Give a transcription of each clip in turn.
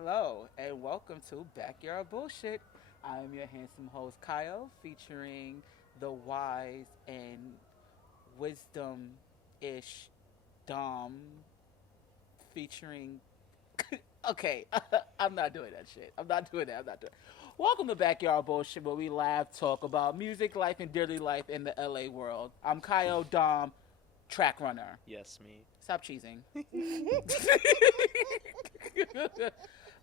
Hello, and welcome to Backyard Bullshit. I am your handsome host, Kyle, featuring the wise and wisdom ish Dom, featuring. Okay, I'm not doing that shit. I'm not doing that. I'm not doing Welcome to Backyard Bullshit, where we laugh, talk about music, life, and daily life in the LA world. I'm Kyle Dom, track runner. Yes, me. Stop cheesing.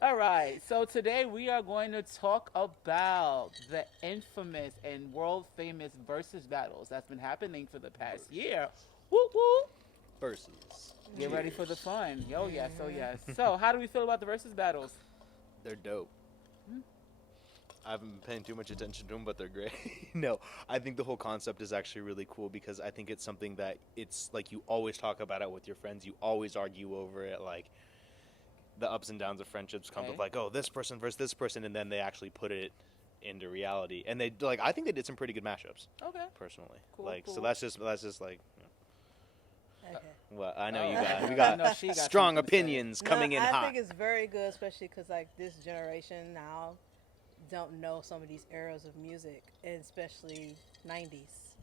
All right, so today we are going to talk about the infamous and world famous versus battles that's been happening for the past year. Woo woo! Versus. Get ready for the Cheers. fun. Yo, yes, oh yes. So, how do we feel about the versus battles? They're dope. Hmm? I haven't been paying too much attention to them, but they're great. No, I think the whole concept is actually really cool because I think it's something that it's like you always talk about it with your friends. You always argue over it. Like the ups and downs of friendships come Okay. with like, oh, this person versus this person, and then they actually put it into reality. And they like, I think they did some pretty good mashups, Okay. personally. Cool, like, cool. so that's just like. Okay. Well, I know Oh, you I got we know got she got strong something to say. opinions coming in I hot. think it's very good, especially because like this generation now don't know some of these eras of music, and especially '90s.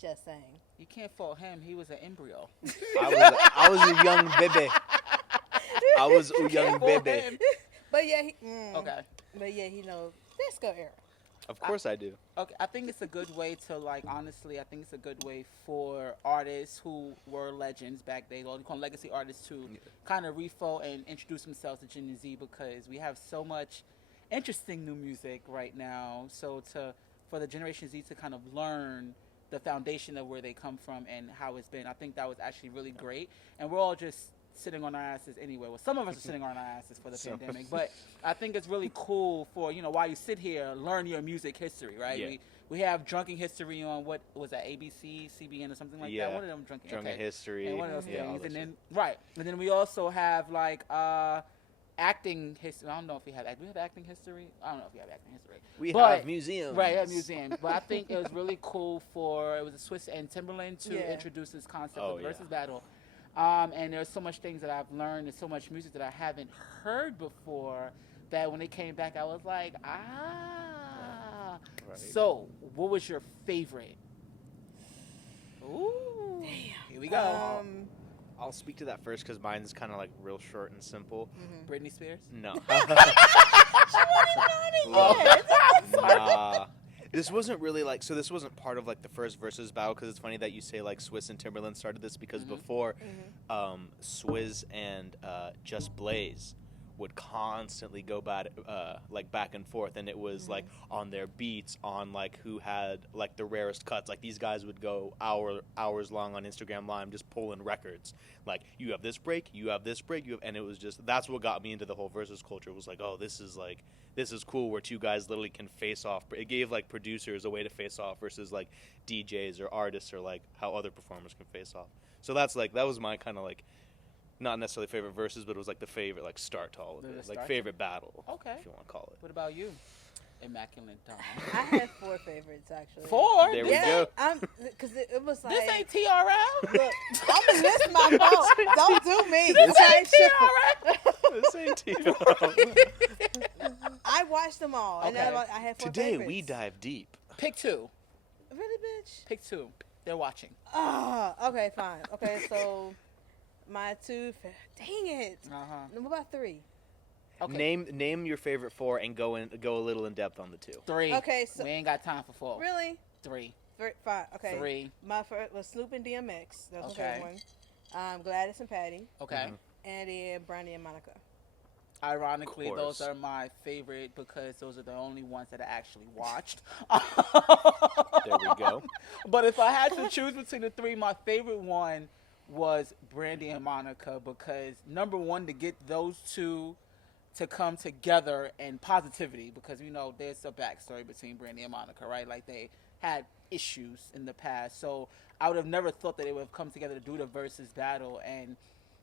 Just saying. You can't fault him. He was an embryo. I was a young baby. I was a young Can't fault baby. him. But yeah, Okay. But yeah, he knows disco era. Of course I do. Okay, I think it's a good way to honestly, I think it's a good way for artists who were legends back then, or call them legacy artists, to kind of refo and introduce themselves to Gen Z because we have so much interesting new music right now. So for the Generation Z to kind of learn the foundation of where they come from and how it's been, I think that was actually really great. And we're all just sitting on our asses anyway. Well, some of us are sitting on our asses for the Some. pandemic, but I think it's really cool for, while you sit here, learn your music history, right? Yeah. We have drunken history on what was that, ABC, CBN, or something like Yeah. that. One of them drunken. Drunken okay. history. And one of those Yeah, all things, that and shit. then right, and then we also have acting history. I don't know if we have. Do we have acting history? I don't know if we have acting history. We But- have museums. Right, at museums. But I think it was really cool it was a Swiss and Timberland to Yeah. introduce this concept Oh, of yeah. versus battle. And there's so much things that I've learned and so much music that I haven't heard before that when it came back, I was like, ah. Right. So, what was your favorite? Ooh. Here we go. I'll speak to that first because mine's kind of like real short and simple. Britney Spears? No. Oh. Nah. This wasn't really like, so this wasn't part of like the first versus battle because it's funny that you say like Swiss and Timberland started this because before Swizz and Just Blaze would constantly go back and forth, and it was like on their beats, on like who had like the rarest cuts. Like these guys would go hours long on Instagram Live just pulling records. Like you have this break, you have this break, and it was just, that's what got me into the whole versus culture. It was like, oh, this is cool where two guys literally can face off. It gave like producers a way to face off versus like DJs or artists or like how other performers can face off. So that was my kind of like, not necessarily favorite verses, but it was like the favorite like start to all of The it, start like to- favorite battle, Okay. if you want to call it. What about you? Immaculate Dom. I had 4 favorites actually. 4? There we Yeah, go. because it was like This ain't TRL? Look, I'm gonna list my phone. Don't do me. This ain't This ain't TRL. I watched them all, and Okay. I had 4 Today favorites. we dive deep. Pick 2. Really, bitch? Pick 2. They're watching. Okay, fine. Okay, so my 2. Dang it. Uh-huh. What about 3? Okay. Name your favorite 4 and go a little in depth on the 2. 3. Okay, so- we ain't got time for 4. Really? 3. 5. Okay. 3. My first was Snoop and DMX. That was Okay. my favorite one. Gladys and Patty, Okay. Mhm. and then Brandy and Monica. Ironically, Of those course. are my favorite because those are the only ones that I actually watched. There we go. But if I had to choose between the 3, my favorite one was Brandy and Monica because number one, to get those two to come together and positivity, because there's a backstory between Brandy and Monica, right? Like they had issues in the past, so I would have never thought that they would have come together to do the versus battle and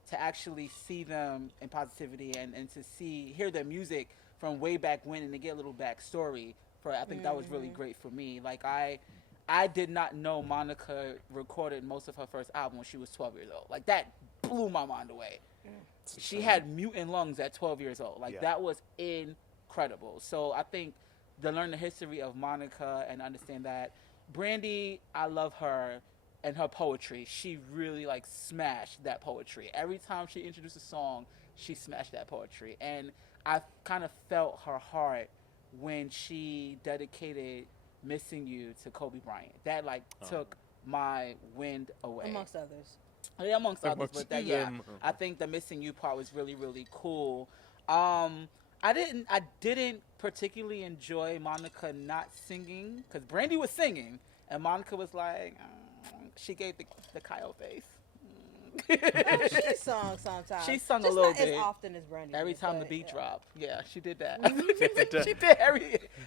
to actually see them in positivity and to hear their music from way back when and to get a little backstory for it. I think that was really great for me. Like I did not know Monica recorded most of her first album when she was 12 years old. Like that blew my mind away. She had mutant lungs at 12 years old. Like, that was incredible. So I think to learn the history of Monica and understand that. Brandy, I love her and her poetry. She really, like, smashed that poetry. Every time she introduced a song, she smashed that poetry. And I kind of felt her heart when she dedicated Missing You to Kobe Bryant. That, like, took my wind away. Amongst others. Yeah, amongst others, but that, I think the Missing You part was really, really cool. I didn't particularly enjoy Monica not singing because Brandy was singing and Monica was like, she gave the Kyle face. She sung sometimes. She sung just a little not bit as often as Brandy. every did, time the but, beat dropped. Yeah, she did that. She did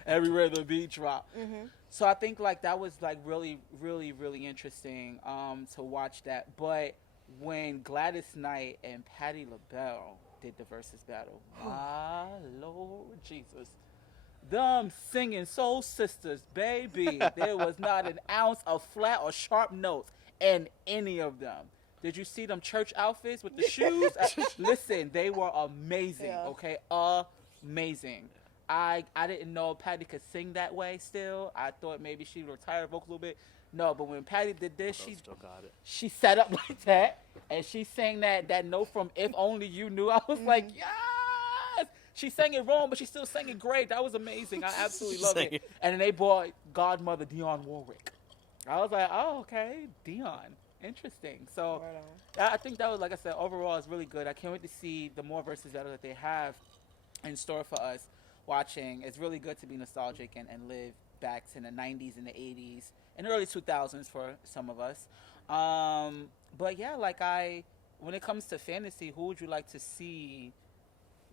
everywhere the beat dropped. Mm-hmm. So I think like that was like really, really, really interesting to watch that. But when Gladys Knight and Patti LaBelle did the versus battle, my Lord Jesus, them singing soul sisters, baby, there was not an ounce of flat or sharp notes in any of them. Did you see them church outfits with the shoes? Listen, they were amazing. Yeah. Okay, amazing. I didn't know Patty could sing that way. Still, I thought maybe she retired vocals a little bit. No, but when Patty did this, she still got it. She set up like that, and she sang that note from "If Only You Knew." I was like, yes. She sang it wrong, but she still sang it great. That was amazing. I absolutely love it. And then they brought Godmother Dionne Warwick. I was like, oh, okay, Dionne. Interesting. So I think that was, like I said, overall it's really good. I can't wait to see the more verses that they have in store for us watching. It's really good to be nostalgic and live back to the 90s and the 80s and early 2000s for some of us. But yeah, like when it comes to fantasy, who would you like to see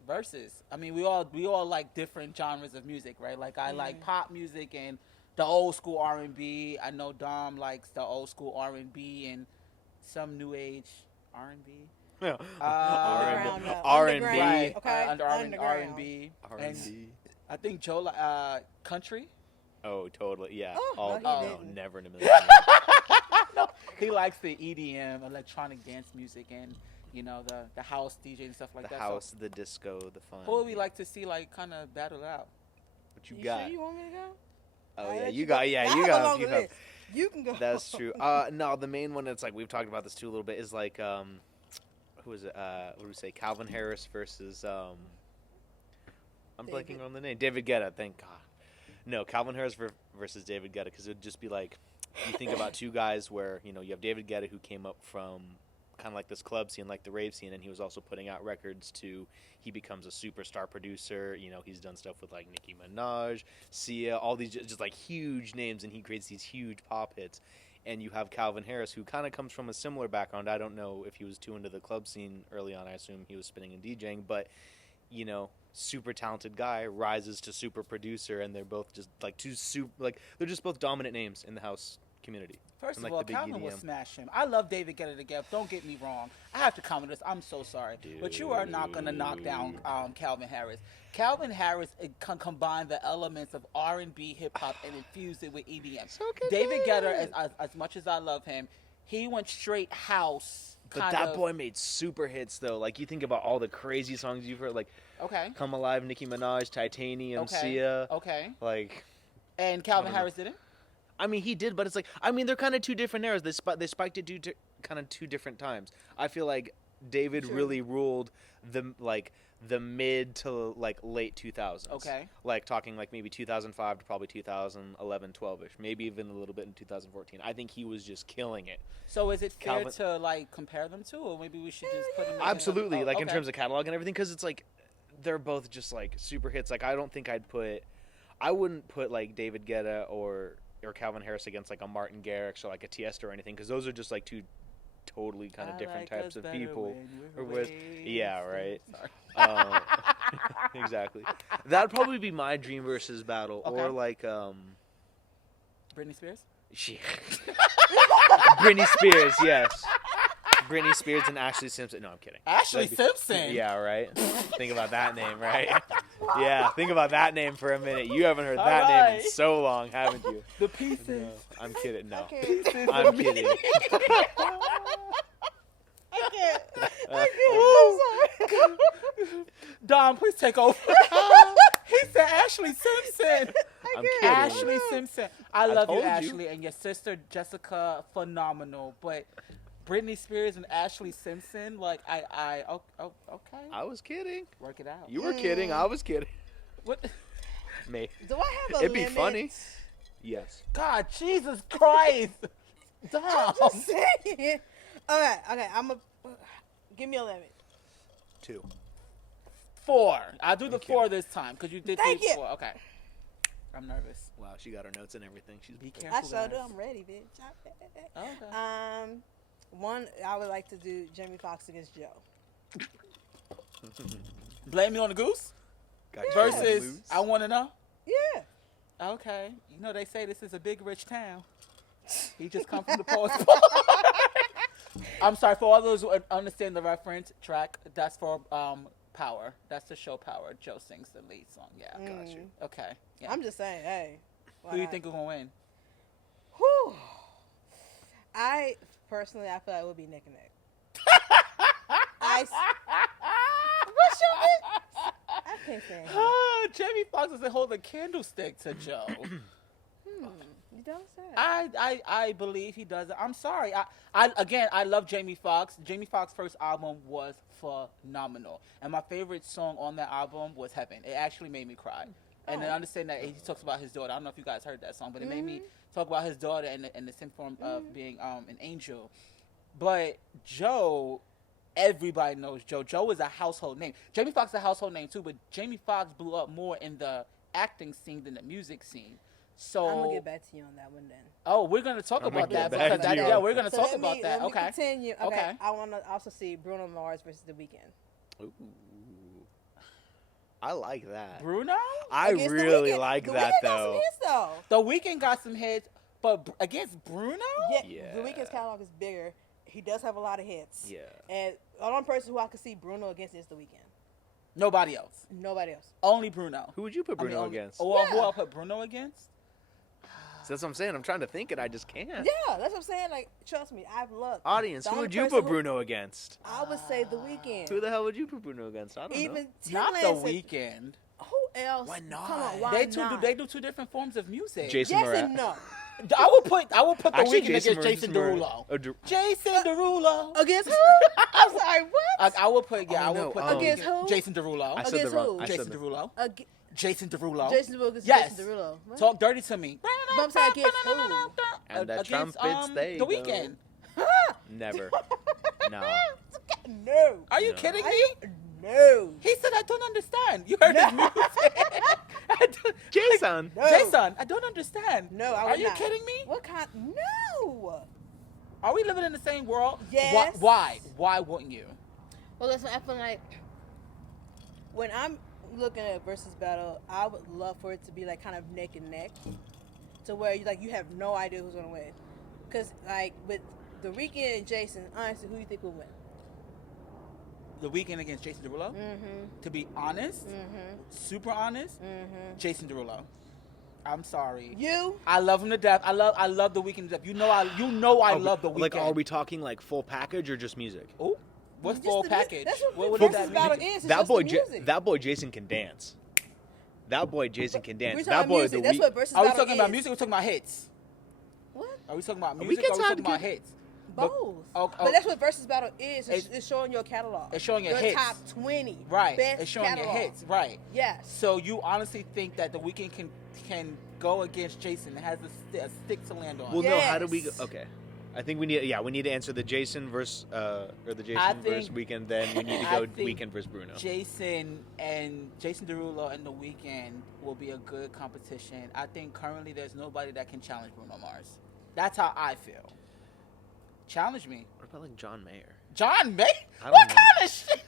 versus? I mean, we all like different genres of music, right? Like I like pop music and the old school R&B. I know Dom likes the old school R&B and some new age R&B. Yeah. Underground, R&B. Right. Okay. R&B. R&B. And I think Joe country. Oh, totally. Yeah. Oh, no, he didn't. Never in a million. No, he likes the EDM, electronic dance music, and the house DJ and stuff like that. The house, the disco, the fun. Who would we like to see kind of battle it out? What you You got? sure you want me to go? Oh I'll yeah, let you go. got. Yeah, I you have a got. longer You got. list. You can go. That's true. No, the main one. It's like we've talked about this too a little bit. Is like who is it? What do we say? Calvin Harris versus I'm David. blanking on the name. David Guetta. Thank God. No, Calvin Harris versus David Guetta, because it would just be like you think about two guys where you have David Guetta, who came up from kind of like this club scene, like the rave scene, and he was also putting out records he becomes a superstar producer. He's done stuff with like Nicki Minaj, Sia, all these just like huge names, and he creates these huge pop hits. And you have Calvin Harris, who kind of comes from a similar background. I don't know if he was too into the club scene early on. I assume he was spinning and DJing, but super talented guy rises to super producer, and they're both just like they're just both dominant names in the house community. First and, of like, all, the big Calvin will EDM. smash him. I love David Guetta to death. Don't get me wrong. I have to comment this. I'm so sorry. But you are not going to knock down Calvin Harris. Calvin Harris combined the elements of R&B, hip-hop, and infused it with EDM. So David Guetta, as much as I love him, he went straight house. But that boy made super hits, though. Like, you think about all the crazy songs you've heard, like Come Alive, Nicki Minaj, Titanium, Sia. Okay. Like, and Calvin Harris didn't? I mean, he did, but it's like, they're kind of two different eras. They spiked at kind of two different times. I feel like David really ruled the mid to like late 2000s. Okay. Like talking like maybe 2005 to probably 2011, 12ish, maybe even a little bit in 2014. I think he was just killing it. So is it fair to like compare them to, or maybe we should just put them? Absolutely, in in terms of catalog and everything, because it's like they're both just like super hits. Like I don't think I wouldn't put like David Guetta or Calvin Harris against like a Martin Garrix or like a Tiesto or anything, because those are just like two totally kind of different types of people. Yeah, right. Exactly. That'd probably be my dream versus battle, or like Britney Spears. Britney Spears, yes. Britney Spears and Ashley Simpson. No, I'm kidding. Ashley Simpson. Yeah, right. Think about that name, right? Yeah, think about that name for a minute. You haven't heard that name in so long, haven't you? The Pieces. No, I'm kidding. No, Pieces I'm kidding. I can't. I'm sorry. Dom, please take over. He said Ashley Simpson. I'm kidding. Ashley Simpson. I love you, told you. Ashley, and your sister Jessica, phenomenal. But Britney Spears and Ashley Simpson, like okay. I was kidding. Work it out. You were kidding. I was kidding. What? Me. Do I have a It'd be limit? funny. Yes. God, Jesus Christ. Dom. Just saying. Okay. I'm a. Give me a limit. 2. 4. I'll do the Thank you. 4 this time because you did Thank 3 you. 4. Okay. I'm nervous. Wow, she got her notes and everything. She's Be I careful. sure do. guys. I'm ready, bitch. Okay. One, I would like to do Jamie Foxx against Joe. Blame me on the goose got you versus loose. I want to know. Yeah. Okay. You know they say this is a big rich town. He just come from the post. I'm sorry for all those who understand the reference track. That's for Power. That's the show Power. Joe sings the lead song. Yeah. Got you. Okay. Yeah. I'm just saying, hey. Who do you think is gonna win? Whew. I feel like it would be neck and neck. What's your name? I can't say. Oh, Jamie Foxx doesn't hold a candlestick to Joe. You don't say. I believe he does it. I'm sorry. I love Jamie Foxx. Jamie Foxx's first album was phenomenal, and my favorite song on that album was Heaven. It actually made me cry. And then I understand that he talks about his daughter. I don't know if you guys heard that song, but it made me talk about his daughter and the same form of being an angel. But Joe, everybody knows Joe. Joe is a household name. Jamie Foxx is a household name too, but Jamie Foxx blew up more in the acting scene than the music scene. So I'm gonna get back to you on that one then. oh, we're gonna talk I'm about gonna that. get back Because to you. yeah, we're gonna So talk let about me- that. let me Okay. Continue. Okay. Okay. I want to also see Bruno Mars versus The Weeknd. Ooh. I like that. Bruno? I Against The really Weeknd. like The that Weeknd got some though. hits, though. The Weeknd got some hits, but against Bruno? Yeah. The Weeknd's catalog is bigger. He does have a lot of hits. Yeah. And the only person who I could see Bruno against is The Weeknd. Nobody else. Nobody else. Only Bruno. Who would you put Bruno only- against? Who Yeah. I'll put Bruno against? So that's what I'm saying. I'm trying to think it. I just can't. Yeah, that's what I'm saying. Like, trust me, I've looked. Audience, The who only would you person put who- Bruno against? I would say The Weeknd. Who the hell would you put Bruno against? I don't know. Even Not the Timbaland said- Weeknd. Who else? Why not? Come on, why They not? do 2 different forms of music. Jason Yes Mraz. and no. I will put the Actually, Weeknd Jason against Jason Mraz- Derulo. Oh, Jason Derulo. Against who? I'm sorry, what? I will put Oh, I will no, put oh. the Against Weeknd- who? Jason Derulo. I said Against the wrong. who? I said Jason the- Derulo. Ag- Jason Derulo. Jason Derulo against Yes. Jason Derulo. What? Talk dirty to me. But I'm saying against who? And the Against, trumpets, they The go. Weeknd. Never. No. No. Are you No. kidding me? No. He said, I don't understand. You heard his music. I don't- Jason. No. Jason, I don't understand. No, I Are would you not. kidding me? What kind? No. Are we living in the same world? Yes. Why? Why wouldn't you? Well, that's what I feel like. When I'm looking at versus battle, I would love for it to be like kind of neck and neck, to where you have no idea who's gonna win. Cause like with The Weeknd and Jason, honestly, who do you think will win? The Weeknd against Jason Derulo? Mm-hmm. To be honest, super honest, Jason Derulo. I'm sorry. You? I love him to death. I love The Weeknd to death. You know I love The Weeknd. Like, are we talking like full package or just music? Ooh, what's Just full the- package? That's what What versus does that battle mean? is. It's That just boy, the music. that boy Jason can dance. That boy Jason can We're dance. talking That about boy music. the That's week. what versus Are we battle talking about is. music or we talking about hits? What? Are we talking about We music can or are we talk talking about to- hits? Both. Oh, But that's what versus battle is. It's- It's showing your catalog. it's showing your hits. top 20. Right. Best It's showing catalog. your hits. Right. Yes. So you honestly think that The Weeknd can go against Jason and has a stick to land on? Well, no. How do we? Yes. Okay. I think we need. Yeah, we need to answer the Jason versus or the Jason I versus think- Weekend. Then we need to I go think Weekend versus Bruno. Jason Derulo and The Weeknd will be a good competition. I think currently there's nobody that can challenge Bruno Mars. That's how I feel. Challenge me. What about like John Mayer? John May? I don't What know. kind of shit?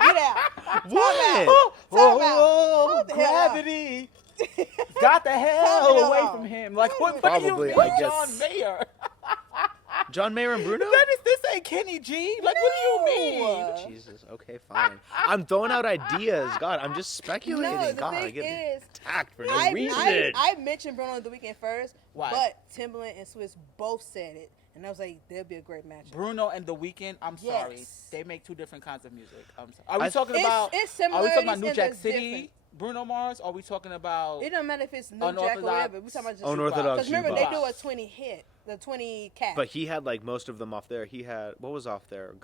Get out. What? Oh, Time out. oh, Hold the hell up. gravity. Got the Time hell it away out. from him. Like, what do you Probably, mean, I guess. John Mayer? John Mayer and Bruno? This ain't Kenny G. Like, what do you mean? No. Jesus. Okay, fine. I'm throwing out ideas. God, I'm just speculating. No, the God, I thing get is, attacked for no I reason. mentioned Bruno on The Weeknd first, Why? but Timbaland and Swiss both said it, And I was like, there'd be a great matchup. Bruno and The Weeknd, I'm sorry. Yes. They make two different kinds of music. I'm sorry. Are we I- talking It's- about it's Are we talking about similarities New and Jack there's City, difference. Bruno Mars? Or are we talking about It don't matter if it's New Jack or Unorthodox- whatever. We're talking about just Unorthodox because remember, they jukebox. do a 20 hit, the 20 cap. But he had like most of them off there. He had what was off there?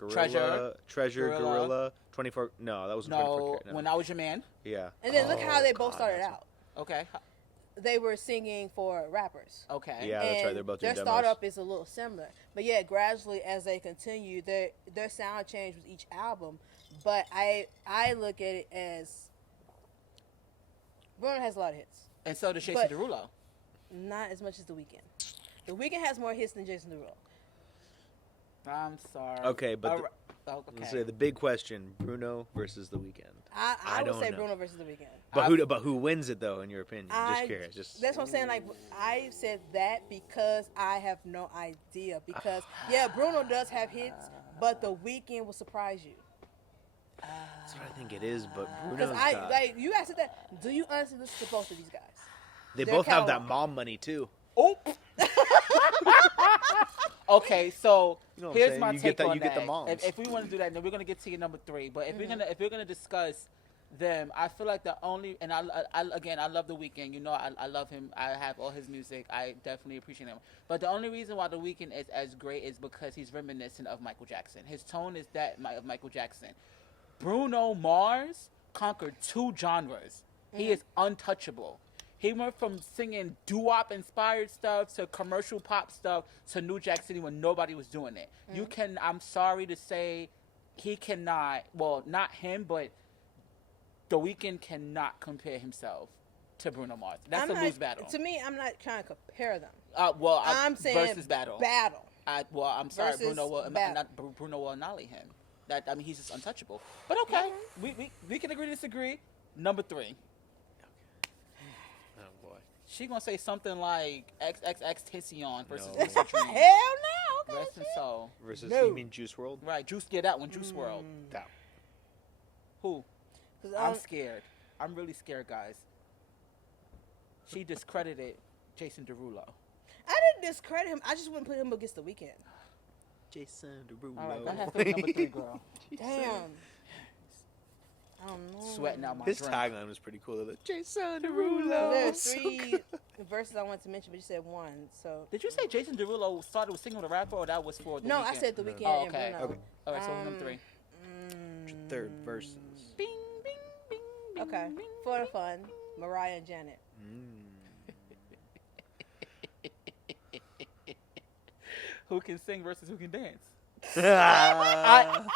Treasure, Gorilla, 24. No, that was 24 No, karat. No. When I Was Your Man? Yeah. And then look how they Oh, both God, started that's- out. Okay. They were singing for rappers. Okay. Yeah, that's right. And They're both their doing demos. startup is a little similar, but yeah, gradually as they continue, their sound changed with each album. But I look at it as Bruno has a lot of hits, And so does Jason But- Derulo. not as much as The Weeknd. The Weeknd has more hits than Jason Derulo. I'm sorry. Okay, but Alright. Oh, Let's okay. say the big question: Bruno versus The Weeknd. I would don't say know. Bruno versus The Weeknd. But who wins it though, in your opinion? Just curious. Just That's what I'm saying. Like I said that because I have no idea. Because yeah, Bruno does have hits, but The Weeknd will surprise you. that's what I think it is. But Because Bruno's I got. like you asked that. Do you honestly listen to both of these guys? They their both have that catalog. mom money too. Oh. Okay, so You know what I'm here's saying? my You take get that- on you get the that. moms. If we want to do that, then we're gonna get to your number 3. But if we're gonna discuss them, I feel like the only and I love The Weeknd. You know, I love him. I have all his music. I definitely appreciate him. But the only reason why The Weeknd is as great is because he's reminiscent of Michael Jackson. His tone is that of Michael Jackson. Bruno Mars conquered 2 genres. He is untouchable. He went from singing doo-wop inspired stuff to commercial pop stuff to New Jack City when nobody was doing it. I'm sorry to say, he cannot, well, not him, but The Weeknd cannot compare himself to Bruno Mars. That's a lose battle. To me, I'm not trying to compare them. I'm saying versus battle. I'm sorry, Versus Bruno will battle. Bruno will annihilate him. He's just untouchable. But okay, we can agree to disagree. Number 3. Oh boy. She gonna say something like XXX Tentacion versus No. Lucid Dream. Hell no. Okay. Rest and soul. Versus No. you mean Juice World? Right, Juice. Yeah, that one, Juice World. That. Who? 'Cause, I'm scared. I'm really scared, guys. She discredited Jason Derulo. I didn't discredit him. I just wouldn't put him against The Weeknd. Jason Derulo. All right, that has to be number 3, girl. Damn. I don't know. Sweating out my His drink. tagline was pretty cool. Like, Jason There Derulo. are 3 verses I wanted to mention, but you said 1. So Did you say Jason Derulo started with singing with a rapper, or that was for The no, Weeknd? I said The Weeknd Oh, and okay. Bruno. Okay. All right, so number 3. Third verses. Bing, bing, bing, bing, Okay. bing, For the bing. fun, Mariah and Janet. Who can sing versus who can dance? Mm.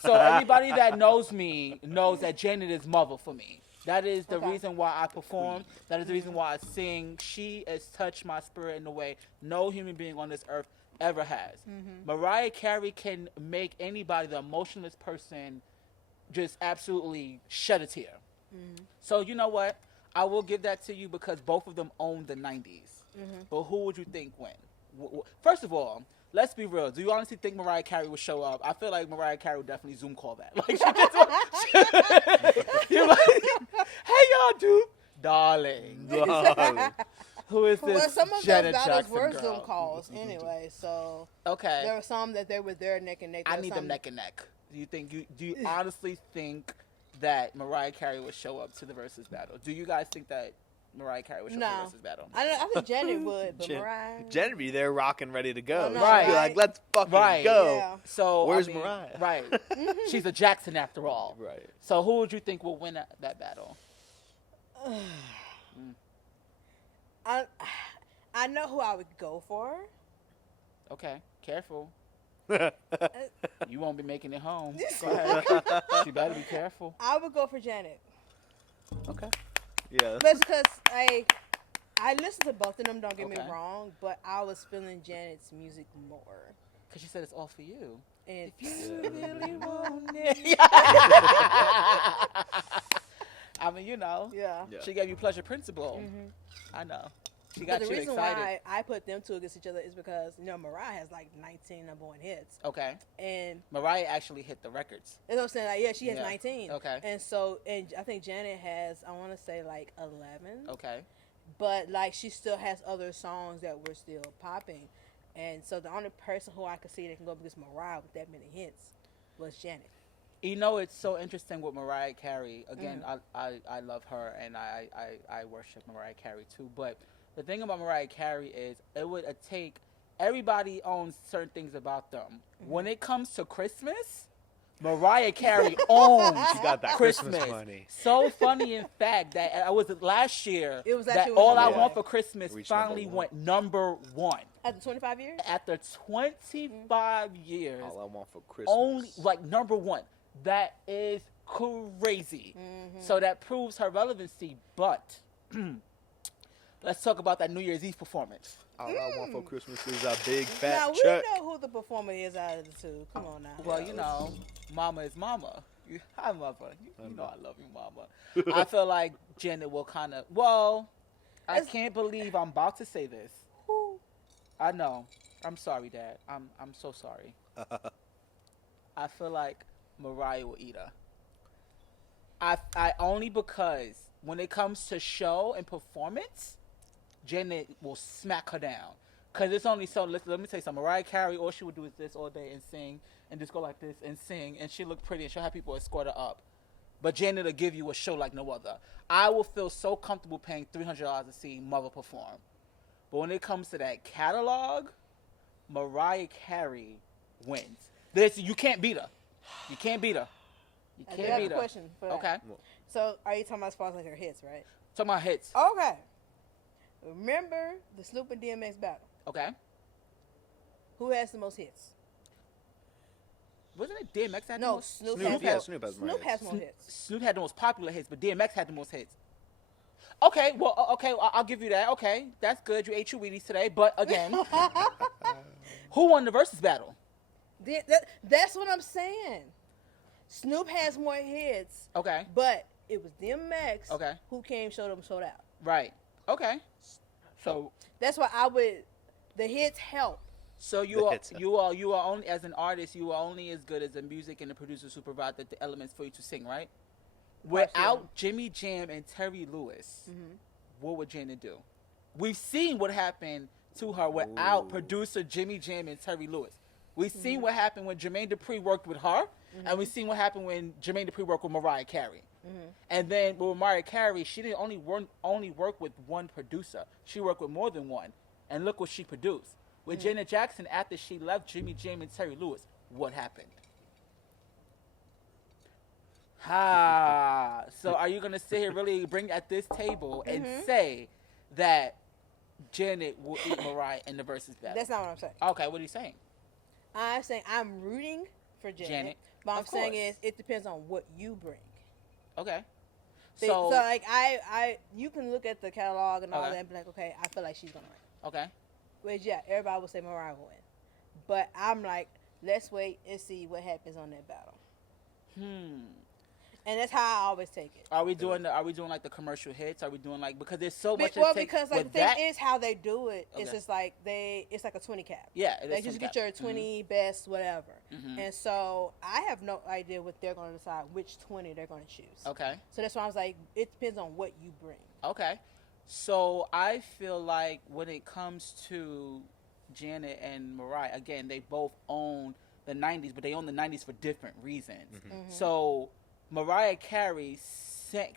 So anybody that knows me knows that Janet is mother for me. That is the Okay. reason why I perform. That is the reason why I sing. She has touched my spirit in a way no human being on this earth ever has. Mariah Carey can make anybody, the emotionless person, just absolutely shed a tear. So you know what? I will give that to you because both of them own the 90s. But who would you think win? First of all, let's be real. Do you honestly think Mariah Carey would show up? I feel like Mariah Carey would definitely Zoom call that. Like, you're like, hey, y'all, dude. Darling. Who is this Well, some of those Janet battles Jackson were girl? Zoom calls anyway, so Okay. there were some that they were there neck and neck. I There were need them some- neck and neck. Do you honestly think that Mariah Carey would show up to the versus battle? Do you guys think that Mariah Carey would show up to No. the versus battle? I think Janet would, but Jen- Mariah. Janet be there rocking, ready to go. I know, Right. She'd be like, let's fucking Right. go. Yeah. So Where's I mean, Mariah? Right. She's a Jackson after all. Right. So who would you think will win that battle? I know who I would go for. Okay, careful. You won't be making it home. Go ahead. You better be careful. I would go for Janet. Okay. Yeah. But because I listened to both of them, don't get me Okay. wrong, but I was feeling Janet's music more. Because she said it's all for you. And Really want it. I mean, you know. yeah. Yeah. She gave you pleasure principle. I know. She got But the you reason excited. why I put them two against each other is because, Mariah has like 19 number 1 hits. Okay. And Mariah actually hit the records. you know what I'm saying? Like, yeah, she has Yeah. 19. Okay. And so, and I think Janet has, I want to say like 11. Okay. But like she still has other songs that were still popping. And so the only person who I could see that can go against Mariah with that many hits was Janet. You know, it's so interesting with Mariah Carey. Again, I love her and I worship Mariah Carey too. But the thing about Mariah Carey is it would take, everybody owns certain things about them. When it comes to Christmas, Mariah Carey owns She got that Christmas money. So funny, in fact, that I was last year. It was that actually All I number Want one. for Christmas Reached finally number one. went number one. After 25 years? After 25 years, All I Want for Christmas. only like number one. That is crazy. So that proves her relevancy. But let's talk about that New Year's Eve performance. All I Want for Christmas is a big Now, fat we check. know who the performer is out of the two. Come on now. Well, you know, Mama is Mama. Hi, Mama. You know I love you, Mama. I feel like Janet will kind of. Well, I can't believe I'm about to say this. Who? I know. I'm sorry, Dad. I'm so sorry. I feel like Mariah will eat her. I only because when it comes to show and performance, Janet will smack her down. Cause it's only so. Let me tell you something. Mariah Carey, all she would do is this all day and sing, and just go like this and sing, and she look pretty, and she'll have people escort her up. But Janet will give you a show like no other. I will feel so comfortable paying $300 to see Mother perform. But when it comes to that catalog, Mariah Carey wins. You can't beat her. You can't beat her. You I can't got beat a her. question for that. Okay. So, are you talking about as far as like her hits, right? Talking about hits. Okay. Remember the Snoop and DMX battle? Okay. Who has the most hits? Wasn't it DMX had the No, most? Snoop, Snoop, has, yeah, more, Snoop has more Snoop hits. has more hits. Snoop had the most popular hits, but DMX had the most hits. Okay, well, okay, I'll give you that. Okay, that's good. You ate your Wheaties today, but again, who won the versus battle? That's what I'm saying. Snoop has more hits, Okay, but it was DMX Okay. who came, showed up, sold out. right. Okay, so That's why the hits help. so you The are hits. you are only as an artist, you are only as good as the music and the producers who provide the elements for you to sing, right? Without Jimmy Jam and Terry Lewis, what would Janet do? We've seen what happened to her without Ooh. producer Jimmy Jam and Terry Lewis. We've seen what happened when Jermaine Dupri worked with her, and we've seen what happened when Jermaine Dupri worked with Mariah Carey. And then with Mariah Carey, she didn't only work with one producer. She worked with more than one. And look what she produced. With Janet Jackson, after she left Jimmy Jam and Terry Lewis, what happened? So are you going to sit here really bring at this table and say that Janet will eat Mariah in the versus battle? That's not what I'm saying. Okay, what are you saying? I'm saying I'm rooting for Janet, but I'm Of saying course. is it depends on what you bring. Okay. So like I you can look at the catalog and all Okay. that and be like, okay, I feel like she's gonna win. Okay. Which yeah, everybody will say Mariah will win. But I'm like, let's wait and see what happens on that battle. And that's how I always take it. Are we doing like the commercial hits? Are we doing like, because there's so much Well, at stake because like the with thing that. is how they do it. It's Okay. just like it's like a 20 cap. Yeah, it They is just 20 get cap. your 20 best whatever. Mhm. And so I have no idea what they're going to decide which 20 they're going to choose. Okay. So that's why I was like, it depends on what you bring. Okay. So I feel like when it comes to Janet and Mariah, again, they both own the 90s, but they own the 90s for different reasons. So Mariah Carey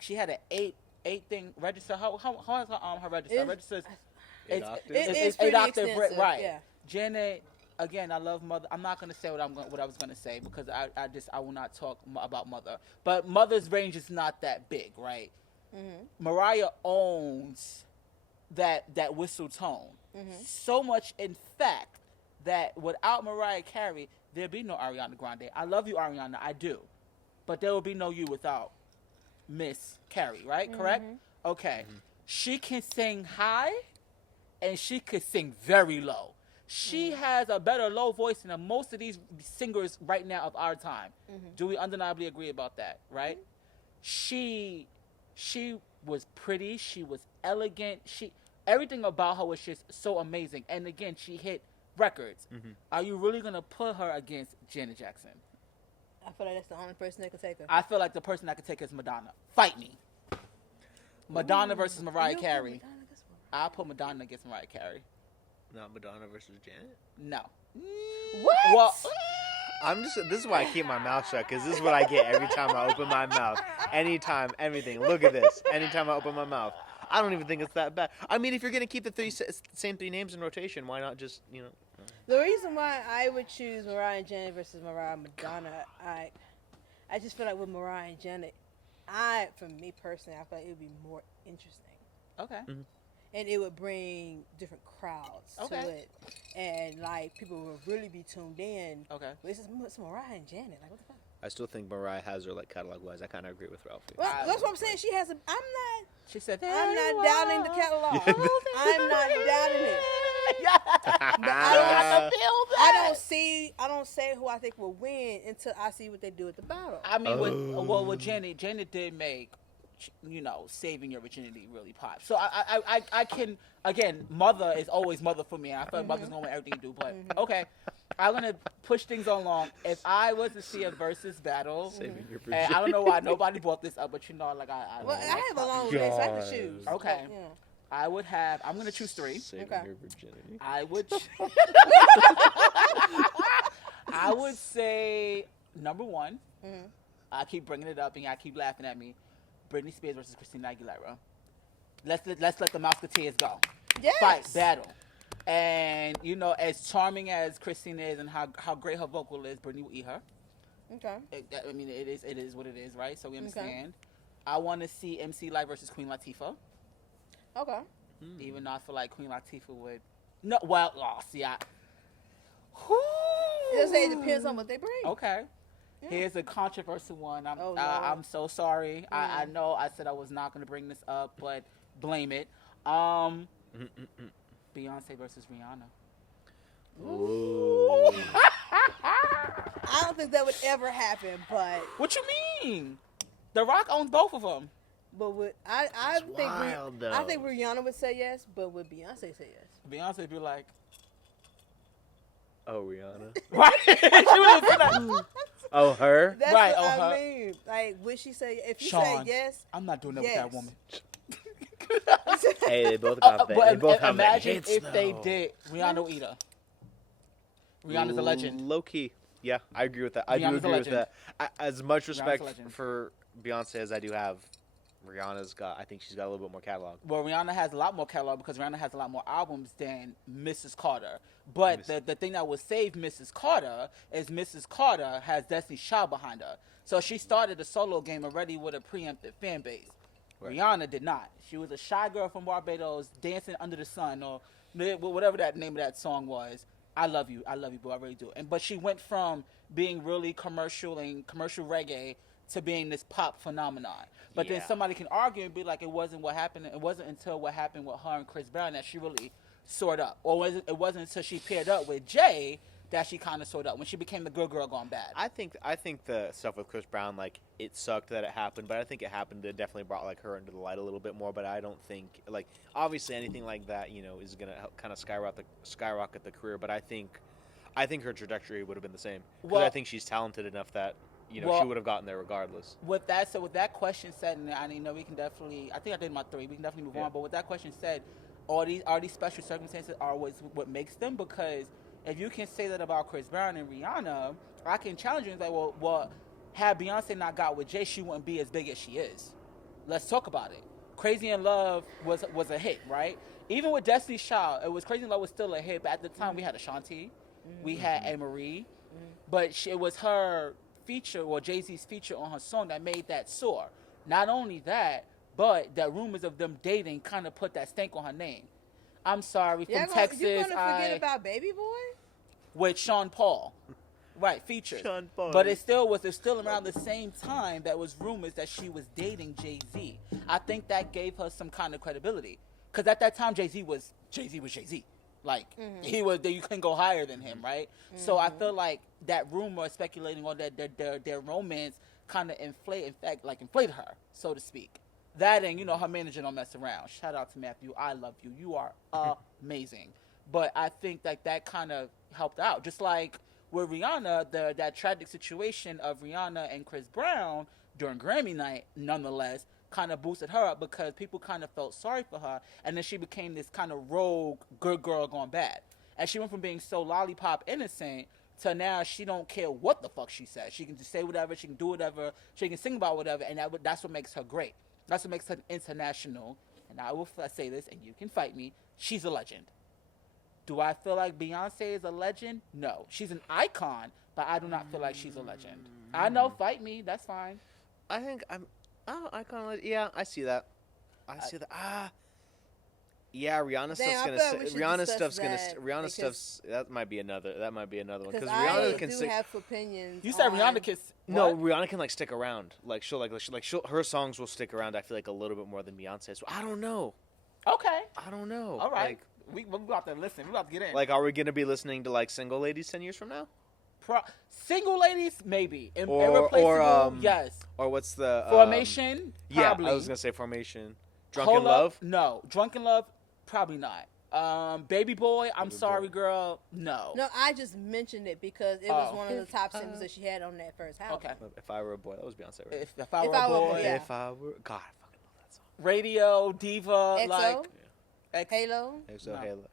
she had an eight thing register. How is her register? Her register is Eight octaves? It's pretty extensive, right? yeah. Janet, again, I love Mother. I'm not gonna say what I was gonna say because I will not talk about Mother. But Mother's range is not that big, right? Mariah owns that whistle tone so much, in fact, that without Mariah Carey, there'd be no Ariana Grande. I love you, Ariana, I do, but there will be no you without Miss Carey, right? Correct? Okay. She can sing high, and she could sing very low. She has a better low voice than most of these singers right now of our time. Do we undeniably agree about that, right? She was pretty. She was elegant. Everything about her was just so amazing. And again, she hit records. Are you really gonna put her against Janet Jackson? I feel like that's the only person that can take her. I feel like the person that could take is Madonna. Fight me. Madonna versus Mariah You put Carey. Madonna against Mariah. I'll put Madonna against Mariah Carey. Not Madonna versus Janet. No. What? Well, This is why I keep my mouth shut, because this is what I get every time I open my mouth. Anytime, everything. Look at this. Anytime I open my mouth. I don't even think it's that bad. I mean, if you're going to keep the same three names in rotation, why not just, The reason why I would choose Mariah and Janet versus Mariah and Madonna, I just feel like with Mariah and Janet, for me personally, I feel like it would be more interesting. okay. Mm-hmm. And it would bring different crowds Okay. to it. And, like, people would really be tuned in. Okay. But it's Mariah and Janet. Like, what the fuck? I still think Mariah has her, like, catalog-wise. I kind of agree with Ralphie. Well, that's what I'm saying. She has She said, I'm not doubting the catalog. I'm not doubting it. But I don't say who I think will win until I see what they do at the battle. I mean, with Janet did make, saving your virginity really pop. So I can, again, mother is always mother for me. I feel like mother's going to win everything you do. But, okay, I'm going to push things along. If I was to see a versus battle, Saving your and I don't know why nobody brought this up, but like I Well, I have a long list. I can choose. Okay. But, yeah. I would have, I'm going to choose 3. Saving Okay. your virginity. I would say number 1. I keep bringing it up and y'all keep laughing at me. Britney Spears versus Christina Aguilera. Let's let the Mouseketeers go. Yes. Fight, battle. And as charming as Christina is and how great her vocal is, Britney will eat her. Okay. It is what it is, right? So we understand. I want to see MC Lyte versus Queen Latifah. Okay. Even though I feel like Queen Latifah would. No, well, see, It depends on what they bring. Okay. Yeah. Here's a controversial one. Lord. I'm so sorry. I know I said I was not going to bring this up, but blame it. Beyonce versus Rihanna. Ooh. I don't think that would ever happen, but What you mean? The Rock owns both of them. I think wild, I though. think Rihanna would say yes, but would Beyonce say yes? Beyonce would be like, Oh, Rihanna. right? She would be like, Oh, her? That's Right, what uh-huh. I mean. Like, would she say if you Sean, say yes? I'm not doing that Yes. with that woman. Hey, they both got that. They both have that imagine hits, if they though. did. Rihanna will eat her. Rihanna's a legend. Low key. Yeah, I agree with that. I do Rihanna's a agree with legend. that. As much respect legend. for Beyonce as I do have, I think she's got a little bit more catalog. Well, Rihanna has a lot more catalog because Rihanna has a lot more albums than Mrs. Carter. But the thing that would save Mrs. Carter is Mrs. Carter has Destiny's Child behind her. So she started the solo game already with a preemptive fan base. Right. Rihanna did not. She was a shy girl from Barbados dancing under the sun or whatever that name of that song was. I love you, boo, I really do. But she went from being really commercial and commercial reggae to being this pop phenomenon. But then Yeah. somebody can argue and be like, it wasn't what happened. It wasn't until what happened with her and Chris Brown that she really soared up. Or it wasn't until she paired up with Jay that she kind of soared up, when she became the good girl gone bad. I think the stuff with Chris Brown, like, it sucked that it happened, but I think it happened. It definitely brought, like, her into the light a little bit more. But I don't think, like, obviously anything like that, is gonna help kind of skyrocket the career. But I think her trajectory would have been the same, because I think she's talented enough that she would have gotten there regardless. With that question said, and I know we can definitely, I think I did my 3. We can definitely move on. But with that question said, are these special circumstances are what makes them? Because if you can say that about Chris Brown and Rihanna, I can challenge you and say, well, had Beyonce not got with Jay, she wouldn't be as big as she is. Let's talk about it. Crazy in Love was a hit, right? Even with Destiny's Child, Crazy in Love was still a hit, but at the time we had Ashanti, we had Anne-Marie, but it was her feature, or Jay-Z's feature on her song that made that soar. Not only that, but the rumors of them dating kind of put that stank on her name. I'm sorry, from Texas. You're going to forget about Baby Boy? With Sean Paul. Right, featured. Sean Paul. But it was still around the same time that was rumors that she was dating Jay-Z. I think that gave her some kind of credibility. Because at that time, Jay-Z was Jay-Z. Like, he was, you couldn't go higher than him, right? So I feel like that rumor speculating on their romance kind of inflated her, so to speak. That and, her manager don't mess around. Shout out to Matthew. I love you. You are amazing. But I think that kind of helped out. Just like with Rihanna, that tragic situation of Rihanna and Chris Brown, during Grammy night, nonetheless, kind of boosted her up because people kind of felt sorry for her, and then she became this kind of rogue good girl gone bad. And she went from being so lollipop innocent to now she don't care what the fuck she says. She can just say whatever, she can do whatever, she can sing about whatever, and that's what makes her great. That's what makes her international. And I will say this, and you can fight me, she's a legend. Do I feel like Beyonce is a legend? No. She's an icon, but I do not feel like she's a legend. I know, fight me, that's fine. I think icon. Yeah, I see that. I see that. Yeah, Rihanna stuff's gonna. Rihanna stuff's that might be another one because Rihanna can do have opinions. You said Rihanna can. No, Rihanna can like stick around. Like her songs will stick around. I feel like a little bit more than Beyonce's. I don't know. Okay. I don't know. All right. We're about to listen. We're about to get in. Like, are we gonna be listening to like Single Ladies 10 years from now? Single Ladies, maybe. Irreplaceable, yes. Or what's the Formation? Probably. Yeah, I was gonna say Formation. Drunken Love? No. Drunken Love? Probably not. Baby Boy? I'm sorry, girl. No. No, I just mentioned it because it was one of the top singles that she had on that first album. Okay. If I Were a Boy, that was Beyonce, right? If I Were a Boy. Yeah. If I Were, God, I fucking love that song. Radio, Diva, EXO? like Halo. No. Halo.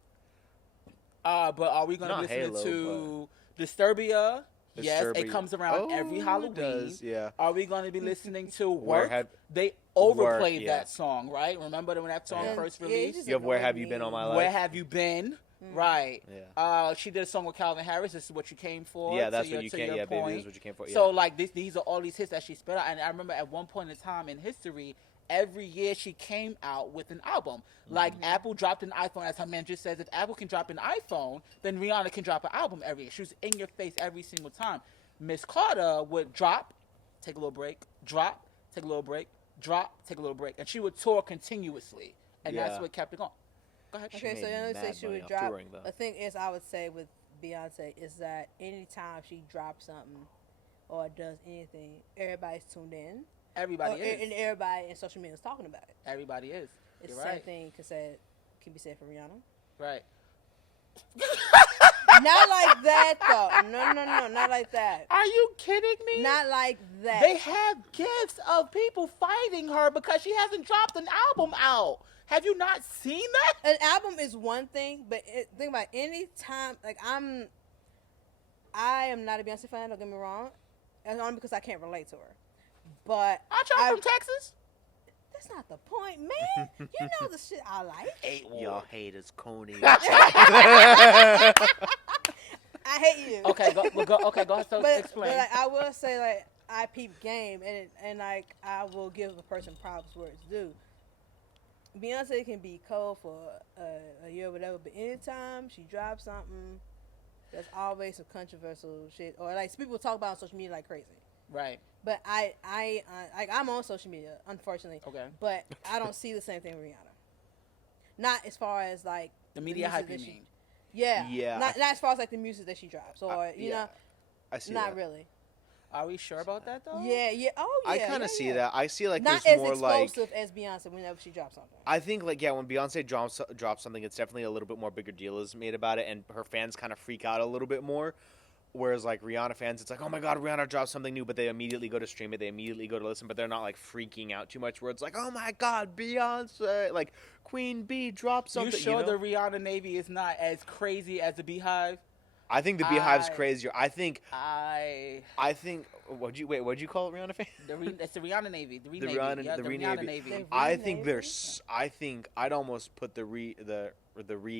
But are we gonna listen to Disturbia? Yes, it comes around every Halloween. It does, yeah. Are we going to be listening to Where Work? They overplayed yeah. that song, right? Remember when that song first Yeah, released? You have Where Have You Been All My Life? Where Have You Been? Right. Yeah. She did a song with Calvin Harris. This is what you came for. Yeah, that's what you came. Yeah, baby, this is what you came for. Yeah. So like these are all these hits that she spit out, and I remember at one point in time in history, every year she came out with an album. Like Apple dropped an iPhone, as her man just says. If Apple can drop an iPhone, then Rihanna can drop an album every year. She was in your face every single time. Miss Carter would drop, take a little break, drop, take a little break, drop, take a little break, and she would tour continuously, and that's what kept it going. Go ahead. Okay, so you say she would drop. The thing is, I would say with Beyonce is that anytime she drops something or does anything, everybody's tuned in. Everybody is, and everybody in social media is talking about it. Everybody is. It's the same thing can be said for Rihanna. Right. Not like that, though. No, not like that. Are you kidding me? Not like that. They have gifts of people fighting her because she hasn't dropped an album out. Have you not seen that? An album is one thing, but think about any time. Like I am not a Beyonce fan. Don't get me wrong. It's only because I can't relate to her. But aren't y'all from Texas? That's not the point, man. You know the shit I like. Y'all haters, Coney. I hate you. Okay, go ahead. So explain. But like, I will say, like, I peep game, and like, I will give a person props where it's due. Beyonce can be cold for a year or whatever, but anytime she drops something, there's always some controversial shit, or like people talk about on social media like crazy. Right. But I'm on social media, unfortunately. Okay. But I don't see the same thing with Rihanna. Not as far as like the media hype you mean. Yeah. Yeah. Not as far as like the music that she drops, or you know. I see. Not really. Are we sure about that though? Yeah. Yeah. Oh yeah. I kind of see that. I see like not there's as more like explosive as Beyonce whenever she drops something. I think like when Beyonce drops something, it's definitely a little bit more bigger deal is made about it, and her fans kind of freak out a little bit more. Whereas, like, Rihanna fans, it's like, oh, my God, Rihanna dropped something new, but they immediately go to stream it. They immediately go to listen, but they're not, like, freaking out too much where it's like, oh, my God, Beyonce, like, Queen Bee dropped something. You sure the Rihanna Navy is not as crazy as the Beehive? I think the Beehive's crazier. I think, what'd you call it, Rihanna fan? It's the Rihanna Navy. The Rihanna Navy. I think I'd almost put the Re